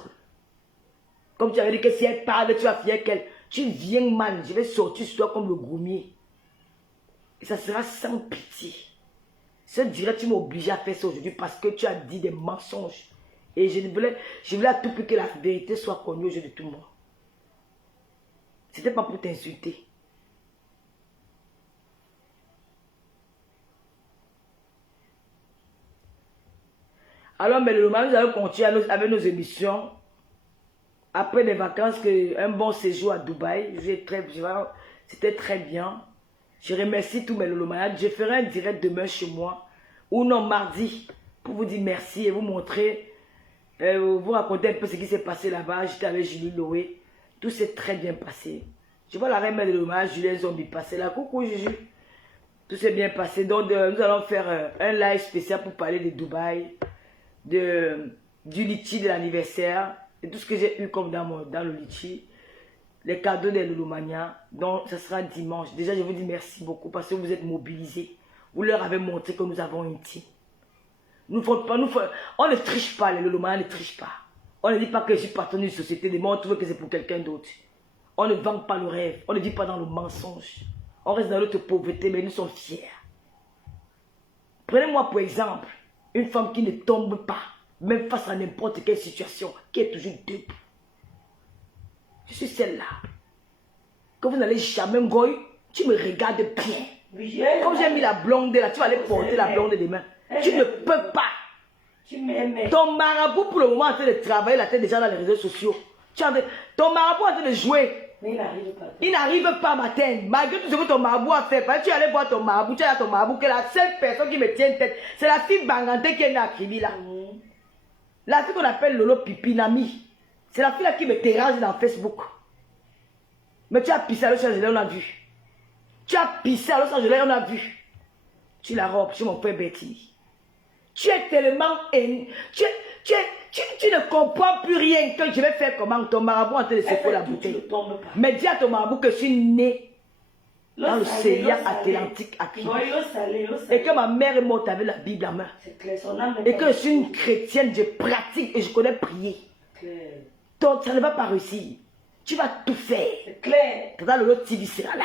Comme tu avais dit que si elle parle, tu vas fier qu'elle. Tu viens mal, je vais sortir sur toi comme le groumier. Et ça sera sans pitié. Je dirais, tu m'as obligé à faire ça aujourd'hui parce que tu as dit des mensonges. Et je voulais à tout prix que la vérité soit connue aux yeux de tout le monde. C'était pas pour t'insulter. Alors, mais le moment, nous allons continuer avec nos émissions. Après les vacances, un bon séjour à Dubaï, c'était très bien. Je remercie tous mes lolomayades. Je ferai un direct demain chez moi, ou non mardi, pour vous dire merci et vous montrer, vous raconter un peu ce qui s'est passé là-bas. J'étais avec Julie Loé. Tout s'est très bien passé. Je vois la reine de l'hommage, Julien Zombie passer là. Coucou Juju. Tout s'est bien passé. Donc nous allons faire un live spécial pour parler de Dubaï, du litchi de l'anniversaire. Et tout ce que j'ai eu comme dans le litchi, les cadeaux des Lulumania, donc ça sera dimanche. Déjà, je vous dis merci beaucoup parce que vous êtes mobilisés. Vous leur avez montré que nous avons une team. On ne triche pas, les Lulumania ne trichent pas. On ne dit pas que je suis patron d'une société, mais on trouve que c'est pour quelqu'un d'autre. On ne vend pas le rêve, on ne vit pas dans le mensonge. On reste dans notre pauvreté, mais nous sommes fiers. Prenez-moi pour exemple, une femme qui ne tombe pas, même face à n'importe quelle situation, qui est toujours debout. Je suis celle-là. Que vous n'allez jamais goy, tu me regardes bien. Comme j'ai mis la blonde là, tu vas aller porter la blonde demain. Tu ne peux pas. Ton marabout pour le moment en train de travailler la tête déjà dans les réseaux sociaux. Ton marabout en train de jouer. Mais il n'arrive pas. Il n'arrive pas à m'atteindre. Malgré tout ce que ton marabout a fait. Parce que tu allais voir ton marabout, tu as ton marabout, que la seule personne qui me tient tête, c'est la fille bangante qui est née à Kribi là. La fille qu'on appelle Lolo Pipinami. C'est la fille là qui me terrase dans Facebook. Mais tu as pissé à Los Angeles, on a vu. Tu as pissé à Los Angeles, on a vu. Tu la robes, tu mon frère Betty. Tu es tellement haineux. Tu ne comprends plus rien. Que je vais faire comment ton marabout en train de secouer la bouteille. Mais dis à ton marabout que je suis né dans l'océan Atlantique à Kribi. Et que ma mère est morte avec la Bible à main. Et que je suis une chrétienne, je pratique et je connais prier. Donc ça ne va pas réussir. Tu vas tout faire. C'est clair. Quand le lot TV sera là.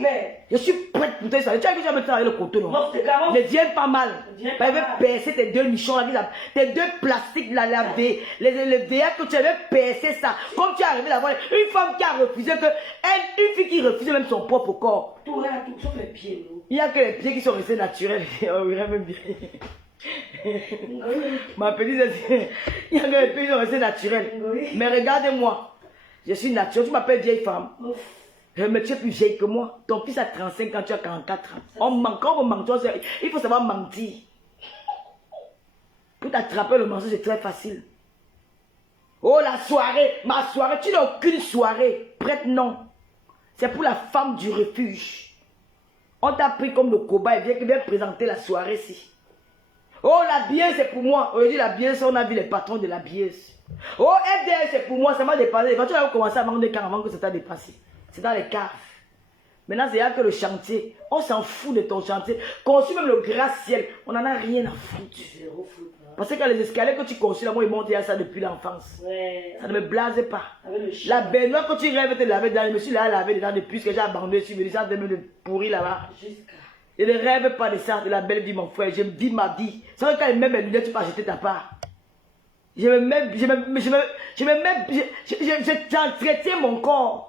Mais, Je suis prête pour te saluer. Tu as vu que tu vas me travailler le couteau, non? non, c'est grave. Ne viens pas mal. Ne viens Tu pas avais mal. percé tes deux nichons, là, tes deux plastiques, là, les VR que tu avais percé ça. Comme tu es arrivé d'avoir une femme qui a refusé une fille qui refusait même son propre corps. Tout là, tout sauf les pieds, non? Il n'y a que les pieds qui sont restés naturels. On dirait même bien. Ma petite, il n'y a que les pieds qui sont restés naturels. Mais regardez-moi. Je suis naturel. Tu m'appelles vieille femme. Mais tu es plus vieille que moi. Ton fils a 35 ans, tu as 44 ans. Quand on ment, il faut savoir mentir. Pour t'attraper le mensonge, c'est très facile. Oh, la soirée, ma soirée, tu n'as aucune soirée. Prête, non. C'est pour la femme du refuge. On t'a pris comme le cobaye, viens présenter la soirée ici. Oh, la bière, c'est pour moi. Aujourd'hui, la bière, on a vu les patrons de la bière. Oh, FDL, c'est pour moi, ça m'a dépassé. Quand tu as commencé à vendre des cars avant que ça t'a dépassé. C'est dans les caves. Maintenant, c'est là que le chantier, on s'en fout de ton chantier. Conçu même le gratte-ciel, on n'en a rien à foutre. Parce que les escaliers que tu construis, là, moi, ils montent, il y a ça depuis l'enfance. Ouais. Ça ne me blase pas. La baignoire que tu rêves de te laver dedans, je me suis là lavé dedans depuis que j'ai abandonné, je suis venu, ça de me pourrir là-bas. Je ne rêve pas de ça, de la belle vie, mon frère. Je vis ma vie. C'est vrai que quand il met mes lunettes, tu peux acheter ta part. J'entretiens mon corps.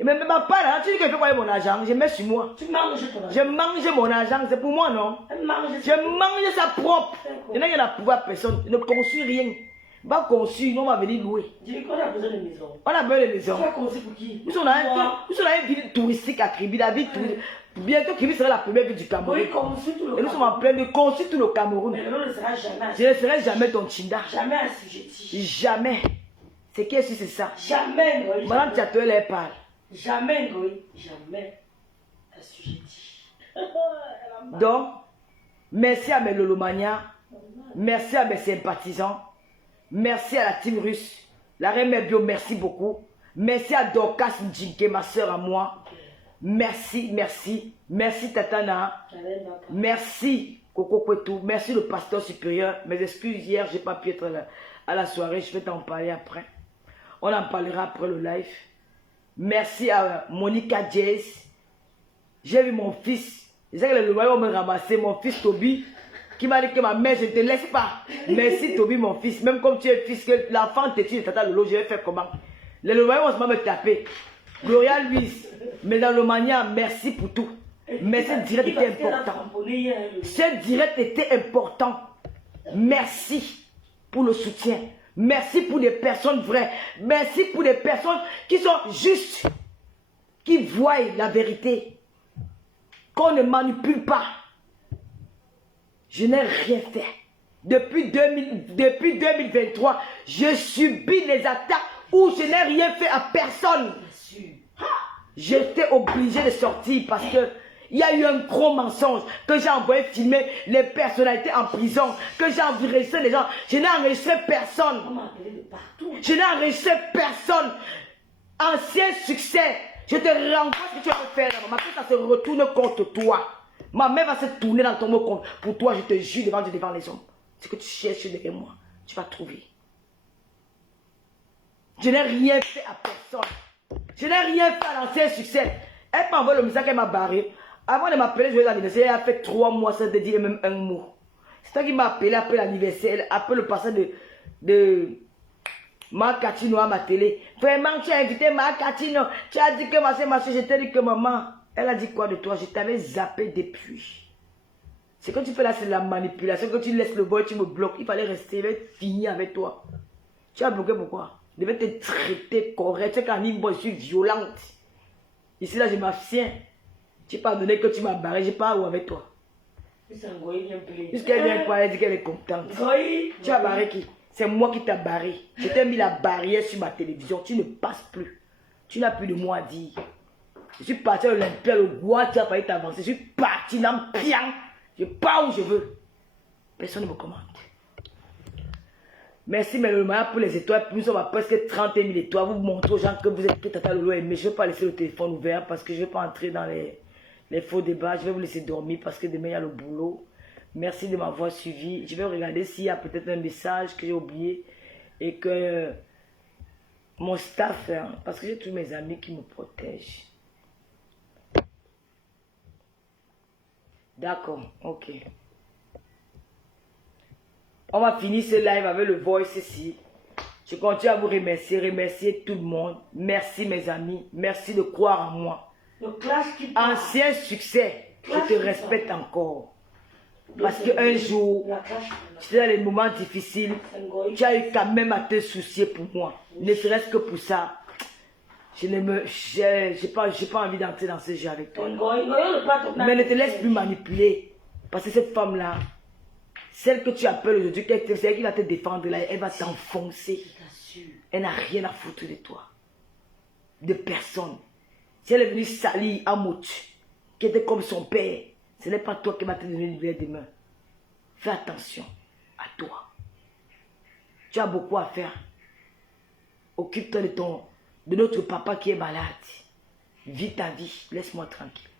Et même ma part là, tu dis que je fais quoi avec mon argent? Je mets sur moi. Tu manges ton argent. Je mange mon argent, c'est pour moi, non? Elle mange. Je mange ça propre. Il n'y a pas de pouvoir personne. Je ne construis rien. Va construire, on va venir louer. Dis qu'on a besoin de maison. On a besoin de maison. Tu vas construire pour qui? Nous sommes dans une ville touristique à Kribi. La ville touristique. Bientôt, Kribi sera la première ville du Cameroun. Oui, construire tout le Et nous sommes en plein de construire tout le Cameroun. Mais le ne sera jamais. Je ne serai jamais ton Chinda. Jamais assujetti. Jamais. C'est qu'est-ce que c'est ça? Jamais, Ngoï. Madame Tchatoel, elle parle. Jamais, Ngoï. Jamais assujetti. Donc, merci à mes Lolomania. Merci à mes sympathisants. Merci à la team russe. La reine Bio, merci beaucoup. Merci à Dorcas Ndjinke, ma soeur à moi. Merci, merci. Merci Tatana. Merci Coco Kwetou. Merci le pasteur supérieur. Mes excuses hier, je n'ai pas pu être à la soirée. Je vais t'en parler après. On en parlera après le live. Merci à Monica Jazz. J'ai vu mon fils. Je sais que le royaume me ramasser. Mon fils Toby. Qui m'a dit que ma mère, je ne te laisse pas. Merci Toby, mon fils. Même comme tu es fils, que l'enfant t'es de Tata Lolo, je vais faire comment? Le royaume va me taper. Gloria Louise. Mais dans le mania, merci pour tout. Mais ce direct était important. Ce direct était important. Merci pour le soutien. Merci pour des personnes vraies. Merci pour des personnes qui sont justes. Qui voient la vérité. Qu'on ne manipule pas. Je n'ai rien fait. Depuis 2023, je subis les attaques où je n'ai rien fait à personne. J'étais obligé de sortir parce que il y a eu un gros mensonge que j'ai envoyé filmer les personnalités en prison, que j'ai enregistré les gens. Je n'ai enregistré personne. Je n'ai enregistré personne. Ancien succès. Je te renvoie ce que tu vas me faire. Ma ça se retourne contre toi. Ma mère va se tourner dans ton mot contre. Pour toi, je te jure devant les hommes. Ce que tu cherches derrière moi, tu vas trouver. Je n'ai rien fait à personne. Je n'ai rien fait à l'ancien succès. Elle m'a envoyé le message qu'elle m'a barré. Avant de m'appeler joyeux anniversaire, elle a fait 3 mois sans te dire même un mot. C'est toi qui m'a appelé après l'anniversaire, après le passage de Marc Catino à ma télé. Vraiment, tu as invité Marc Catino. Tu as dit que ma soeur, je t'ai dit que maman. Elle a dit quoi de toi? Je t'avais zappé depuis. Ce que tu fais là, c'est la manipulation. Quand tu laisses le boy, tu me bloques. Il fallait rester, il va finir avec toi. Tu as bloqué pourquoi? Je devais te traiter correct. Tu sais qu'en ligne, je suis violente. Ici, là, je m'abstiens. Tu n'as pas donné que tu m'as barré. Je pars où avec toi? Puisqu'elle vient quoi, elle dit qu'elle est contente. Tu as barré qui? C'est moi qui t'ai barré. Je t'ai mis la barrière sur ma télévision. Tu ne passes plus. Tu n'as plus de moi à dire. Je suis parti à l'Olympia, le bois, tu as failli t'avancer. Je suis parti dans le pian. Je pars où je veux. Personne ne me commande. Merci, mais le moyen pour les étoiles. Nous sommes à presque 30 000 étoiles. Vous montrez aux gens que vous êtes que Tata Lolo aimé. Je ne vais pas laisser le téléphone ouvert parce que je ne vais pas entrer dans les faux débats. Je vais vous laisser dormir parce que demain il y a le boulot. Merci de m'avoir suivi. Je vais regarder s'il y a peut-être un message que j'ai oublié et que mon staff, hein, parce que j'ai tous mes amis qui me protègent. D'accord, ok. On va finir ce live avec le voice ici. Je continue à vous remercier tout le monde. Merci mes amis, merci de croire en moi. Le clash qui part. Ancien succès, je te respecte encore. Parce qu'un jour, tu es dans les moments difficiles, tu as eu quand même à te soucier pour moi. Ne serait-ce que pour ça, j'ai pas envie d'entrer dans ce jeu avec toi. Mais ne te laisse plus manipuler. Parce que cette femme-là, celle que tu appelles aujourd'hui, c'est elle qui va te défendre là, elle va t'enfoncer. Elle n'a rien à foutre de toi. De personne. Si elle est venue salir Amout, qui était comme son père, ce n'est pas toi qui vas te donner une vraie demain. Fais attention à toi. Tu as beaucoup à faire. Occupe-toi de notre papa qui est malade. Vis ta vie, laisse-moi tranquille.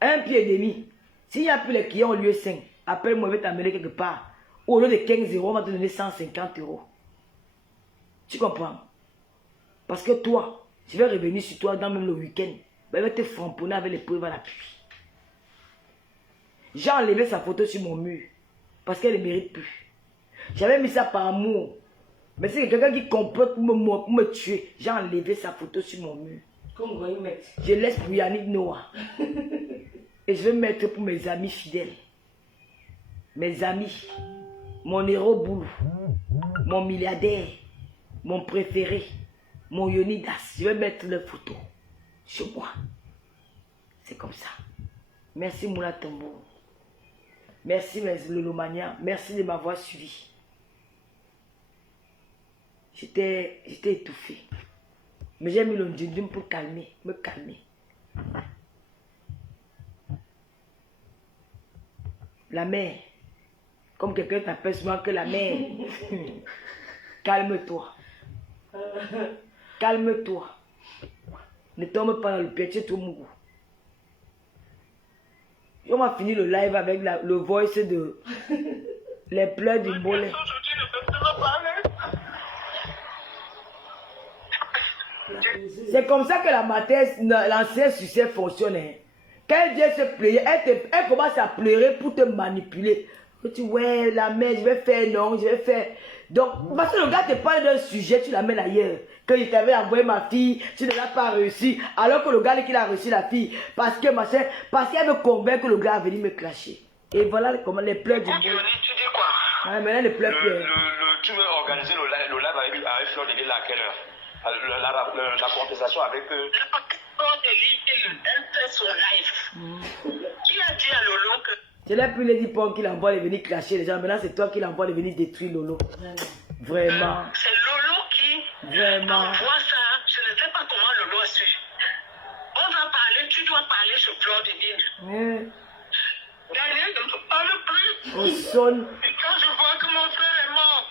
Un pied et demi. S'il n'y a plus les clients au lieu 5, appelle-moi, je vais t'amener quelque part. Au lieu de 15 euros, on va te donner 150 euros. Tu comprends? Parce que toi, je vais revenir sur toi dans même le week-end. Ben, je vais te framponner avec les preuves à l'appui. J'ai enlevé sa photo sur mon mur. Parce qu'elle ne mérite plus. J'avais mis ça par amour. Mais c'est quelqu'un qui complote pour me tuer. J'ai enlevé sa photo sur mon mur. Je laisse pour Yannick Noah. Et je vais mettre pour mes amis fidèles. Mes amis. Mon héros boulot. Mon milliardaire. Mon préféré. Mon Yonidas. Je vais mettre les photos chez moi. C'est comme ça. Merci Moula Tombo. Merci mes Lolomania. Merci de m'avoir suivi. J'étais étouffé. Mais j'ai mis le djindjim pour me calmer. La mère, comme quelqu'un t'appelle souvent que la mère, calme-toi. Calme-toi. Ne tombe pas dans le piège, tout mon goût. On va finir le live avec le voice de les pleurs du mollet. C'est comme ça que l'ancien succès fonctionne. Hein. Quand elle vient se pleurer, elle commence à pleurer pour te manipuler. Tu dis, ouais, la mère, je vais faire, non, je vais faire. Donc, parce que le gars te parle d'un sujet, tu l'amènes ailleurs. Que je t'avais envoyé ma fille, tu ne l'as pas réussi. Alors que le gars qui a réussi la fille, parce qu'elle me convainc que le gars a venu me clasher. Et voilà comment les pleurs du monde. Tu dis quoi? Ah, maintenant les pleurs pleurent. Tu veux organiser le live avec Fleur de Lille à quelle heure? La contestation avec eux. Fleur de Lille, elle fait son live. Qui a dit à Lolo que... Je n'ai plus les dipons qu'il envoie les venir clasher les gens. Maintenant, c'est toi qui l'envoie les venir détruire Lolo. Vraiment. C'est Lolo qui envoie ça. Je ne sais pas comment Lolo a su. On va parler, tu dois parler sur Fleur de Lille. Daniel ne parle plus. On sonne. Quand je vois que mon frère est mort,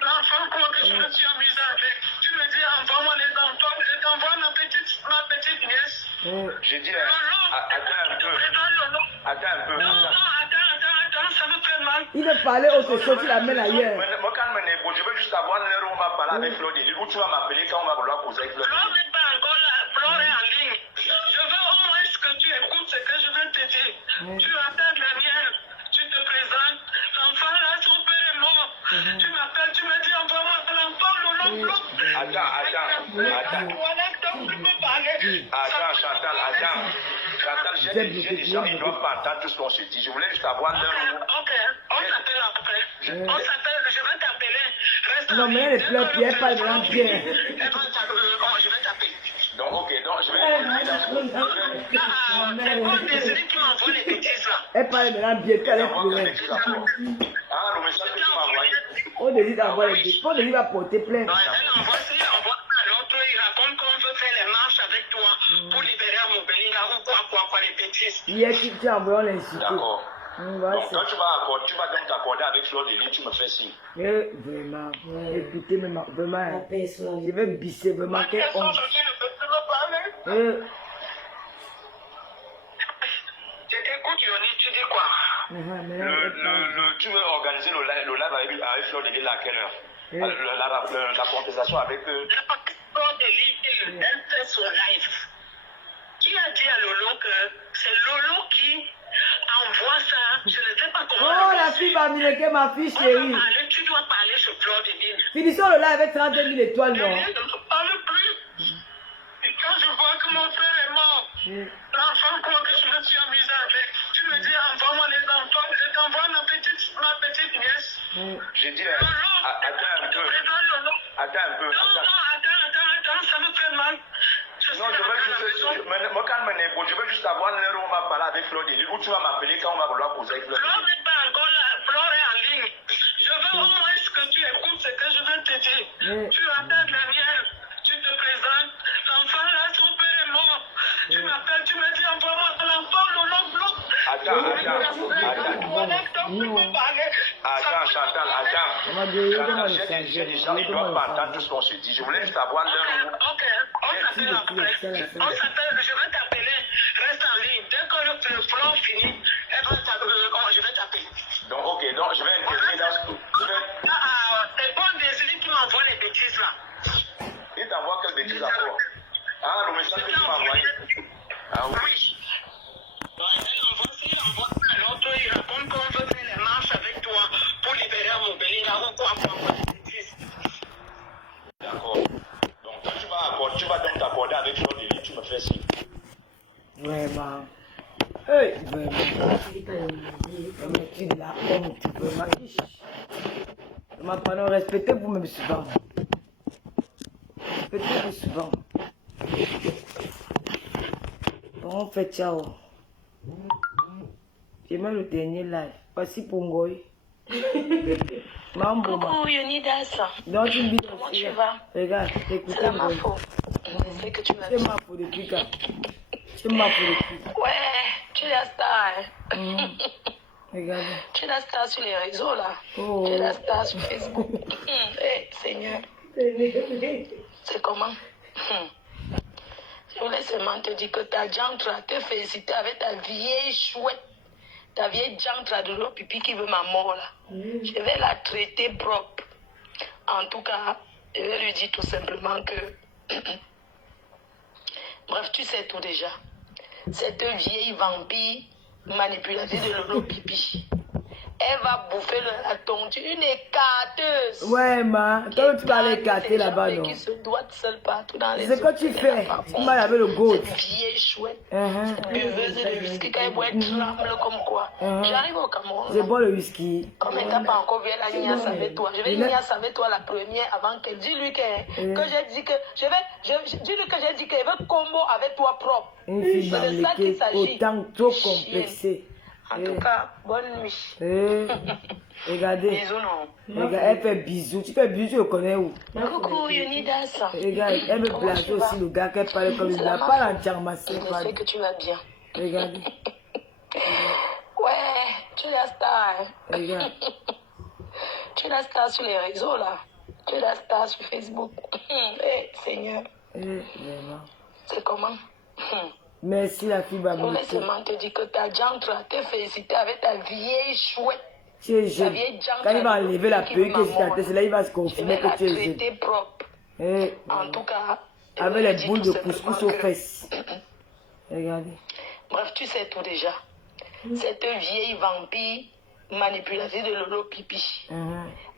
l'enfant que je me suis amusé avec, tu me dis envoie-moi les enfants, je t'envoie ma petite nièce. Je dis, attends un peu. Non, attends, ça me fait mal. Il veut parler au session, tu l'amènes ailleurs. Moi, quand je veux juste savoir l'heure où on va parler avec Fleur de Lille, où tu vas m'appeler quand on va vouloir poser avec Fleur de Lille. Fleur n'est pas encore là, Fleur est en ligne. Je veux au moins que tu écoutes ce que je veux te dire. Tu appelles Daniel, tu te présentes, l'enfant là, son père est mort. Tu m'appelles, tu me dis envoie-moi l'enfant, Lolo. Attends. Chantal, j'ai des gens qui ne doivent pas entendre tout ce qu'on se dit. Je voulais juste avoir l'heure où... Ok, on s'appelle après. Je vais t'appeler. Non, mais elle est pleure, puis elle parle vraiment bien. Je vais t'appeler. Donc, ok, je vais... C'est quoi Désiré qui m'envoie les bêtises là? Elle parle vraiment bien, qu'elle est pleurée. Ah, le message que tu m'as envoyé. On décide d'envoyer les bêtises. On décide de porter plainte. Non, elle envoie à l'autre, il raconte qu'on veut faire les marches avec toi pour libérer Amobelinga ou quoi, les bêtises. Hier, tu as envoyé l'insulter. D'accord. Donc, quand tu vas donc t'accorder avec Fleur de Lille, tu me fais signe. Vraiment, écoutez, vraiment, je vais bisser, vraiment, quelle honte. Je t'écoute, Yoni, tu dis quoi? Tu veux organiser le live avec Fleur de Lille à quelle heure? La contestation avec eux. Fleur de Lille, elle fait son live. Qui a dit à Lolo que c'est Lolo qui fille Bamileke, ma fille On chérie. va parler, tu dois parler sur Fleur de Lille. Finissons le live avec 32 000 étoiles, non? Je ne parle plus. Et quand je vois que mon frère est mort, l'enfant quoi que je me suis amusé avec, tu me dis envoie-moi les enfants, je t'envoie ma petite nièce. J'ai dit, Lolo, attends un peu. Lolo. Attends un peu. Attends, ça me fait mal. Non, je veux juste. Moi, quand je veux juste savoir l'heure où on va parler avec Fleur de Lille, où tu vas m'appeler quand on va vouloir poser avec Fleur de Fleur Lille. n'est pas encore là, Fleur est en ligne. Je veux au moins que tu écoutes ce que je veux te dire. Tu attends la mienne, tu te présentes. L'enfant là, son père est mort. Tu m'appelles, tu me dis envoie-moi l'enfant, Lolo, bloc. Attends, Chantal, attends. J'ai des gens, ils doivent pas entendre tout ce qu'on se dit. Je voulais juste savoir l'heure où. Ok, on s'appelle après. Je vais t'appeler. Reste en ligne. Dès que le flow finit, je vais t'appeler. Donc, ok, donc je vais intégrer dans ce. C'est bon Désiré qui m'envoie les bêtises là. Il t'envoie quelle bêtise encore? Ah, le message que tu m'as envoyé. Ah oui. S'il envoie à l'autre, il répond qu'on veut faire les marches avec toi pour libérer mon Belinda ou quoi. D'accord. Donc, quand tu vas donc t'accorder avec Fleur de Lille, tu me fais signe. Vraiment. Hey, vraiment. Mais tu la honte, vraiment. Ma pardon, respectez-vous même souvent. Respectez-vous souvent. Bon, on fait ciao. J'ai même le dernier live. Voici pour Ngoy. Mambo. Coucou Yonidas. Donc, Comment tu vas? Regarde, écoutez. C'est ma faute. Je sais que tu m'as C'est ma faute depuis quand? C'est ma faute depuis quand? Ouais, tu es la star. Regardez. Tu es la star sur les réseaux là. Oh. Tu es la star sur Facebook. Seigneur. C'est comment? Je voulais seulement te dire que ta jantre a te féliciter avec ta vieille chouette. Ta vieille jantre de l'eau pipi qui veut ma mort là. Je vais la traiter propre. En tout cas, je vais lui dire tout simplement que... Bref, tu sais tout déjà. Cette vieille vampire manipulatrice de l'eau pipi. Elle va bouffer la tontu, une écarteuse. Ouais, ma. Toi, tu vas l'écarter là-bas, non? Qui se doit seule partout dans les C'est ce que tu fais. Tu m'as lavé le goût. Cette vieille chouette. Cette buveuse de whisky, quand elle boit, elle tremble comme quoi. J'arrive au Cameroun. C'est bon le whisky. Comme elle n'a pas encore vu la niasse avec toi. Je vais niasse avec toi la première avant qu'elle. Dis-lui que j'ai dit que dis-lui que j'ai dit qu'elle veut combo avec toi propre. Une fille C'est de ça qu'il s'agit. autant trop complexée. En tout cas, bonne nuit. Regardez. Bisous, non. Regarde, elle fait bisous. Tu fais bisous, tu le connais où? Coucou, Yonidas. Regarde, elle me blague aussi le gars qu'elle parle comme il n'a pas l'entièrement. Je sais que tu vas bien. Regardez. Ouais, tu es la star. Regarde. Tu es la star sur les réseaux là. Tu es la star sur Facebook. Seigneur. Vraiment. C'est comment? Merci la fille Je Babou. voulais seulement te dire que ta jantre a te féliciter avec ta vieille chouette. Tu es jeune. Quand il va enlever la perruque sur ta tête, c'est là il va se confirmer que tu es jeune. traiter propre. En tout cas, avec les boules de couscous aux fesses. Regardez. Bref, tu sais tout déjà. Cette vieille vampire manipulatrice de l'eau pipi.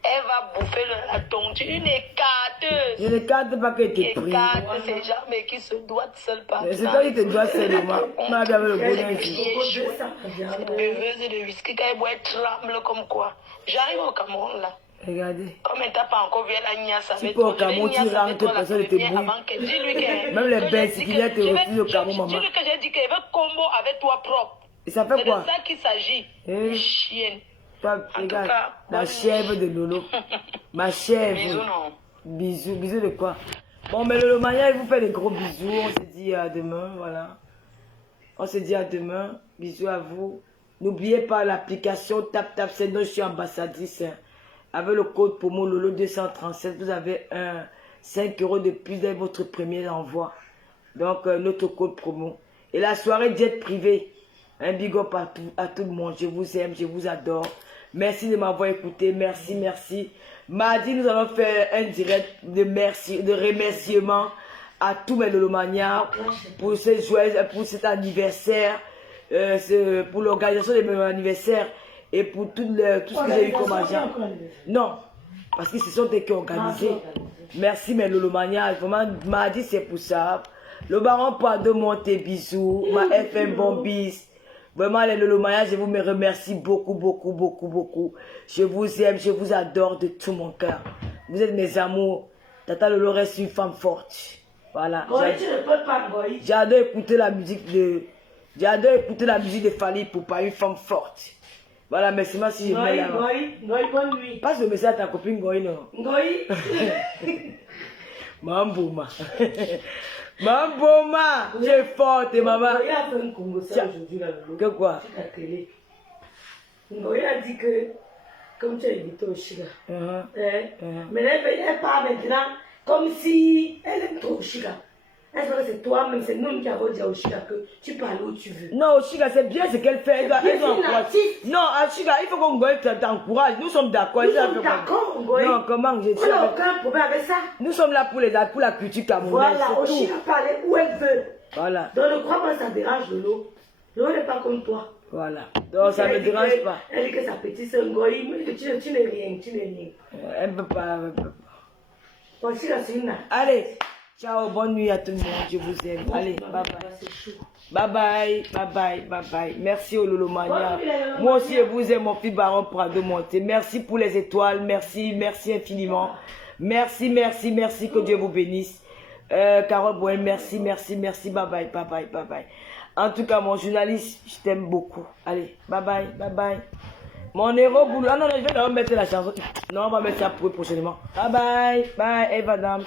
Elle va bouffer la tontu, une écarteuse. Je ne carte pas que tu es pris. Écarte ces gens, mais qui se doit seul par. C'est toi qui te dois seulement. On a bien le bonheur ici. Cette buveuse de whisky, quand elle boit, elle tremble comme quoi. J'arrive au Cameroun là. Regardez. Comme elle t'a pas encore vu la niasse avec toi. Tu peux au Cameroun, tu rentres, personne ne te bouille. Dis-lui que. Même les bains, si tu viens te refuser au Cameroun, maman. Dis-lui que j'ai dit qu'elle veut combo avec toi propre. Et ça fait quoi? C'est de ça qu'il s'agit. Chienne. Toi, regarde, la chèvre de Lolo. Ma chèvre. Bisous, non. Bisous, bisous de quoi? Bon, mais Lolo Mania, il vous fait des gros bisous. On se dit à demain, voilà. On se dit à demain. Bisous à vous. N'oubliez pas l'application TapTap, c'est nous, je suis ambassadrice. Avec le code promo Lolo 237, vous avez 5 € de plus dans votre premier envoi. Donc, notre code promo. Et la soirée jet privé. Un big up à tout le monde. Je vous aime, je vous adore. Merci de m'avoir écouté. Merci, merci. Mardi, nous allons faire un direct de remerciement à tous mes Lolomanias pour cet anniversaire, pour l'organisation de mon anniversaire et pour tout ce que j'ai eu comme argent. Non, parce que ce sont eux qui ont organisé. Merci, mes Lolomania. Vraiment, m'a dit c'est pour ça. Le baron Prado monte bisous. Ma FM Bombis. Vraiment, les Lolomania, je vous me remercie beaucoup, beaucoup, beaucoup, beaucoup. Je vous aime, je vous adore de tout mon cœur. Vous êtes mes amours. Tata Lolo reste une femme forte. Voilà. J'adore écouter la musique de... J'adore écouter la musique de Fally Ipupa, une femme forte. Voilà, merci moi si je mets là. Ngoï, bonne nuit. Passe le message à ta copine Ngoï, non? Ngoï. Mambouma. Mambouma. Tu es forte, maman. Ngoï a fait un Congo ça aujourd'hui là. Que quoi? Sur la télé. Ngoï a dit que, comme tu as invité au Chiga, mais elle parle maintenant comme si elle aime trop Chiga. Est-ce que c'est toi-même, c'est nous qui avons dit à Oshiga que tu parles où tu veux? Non, Oshiga, c'est bien ce qu'elle fait. Non, Oshiga, il faut qu'on t'encourage. Nous sommes d'accord. Nous sommes d'accord, Ngoï. Non, comment je dis? On n'a aucun problème avec ça. Nous sommes là pour la culture camerounaise. Voilà, Oshiga parle où elle veut. Voilà. Donc ne crois pas que ça dérange Lolo. Lolo n'est pas comme toi. Voilà. Donc ça ne me dérange pas. Elle dit que sa petite sœur Ngoï, mais tu n'es rien, tu n'es rien. Elle ne peut pas. Oshiga, c'est une. Allez. Ciao, bonne nuit à tout le monde, je vous aime. Allez, bye bye. Bye bye, bye bye, bye bye. Merci au Lolomania. Moi aussi, je vous aime, mon fils Baron Prado Monté. Merci pour les étoiles, merci, merci infiniment. Merci, merci, merci, que Dieu vous bénisse. Carole Bouen, merci, merci, merci, bye bye, bye bye, bye bye. En tout cas, mon journaliste, je t'aime beaucoup. Allez, bye bye, bye bye. Mon héros boulot. Ah non, non, je vais leur mettre la chanson. Non, on va mettre ça pour eux prochainement. Bye bye, bye, Eva Dams.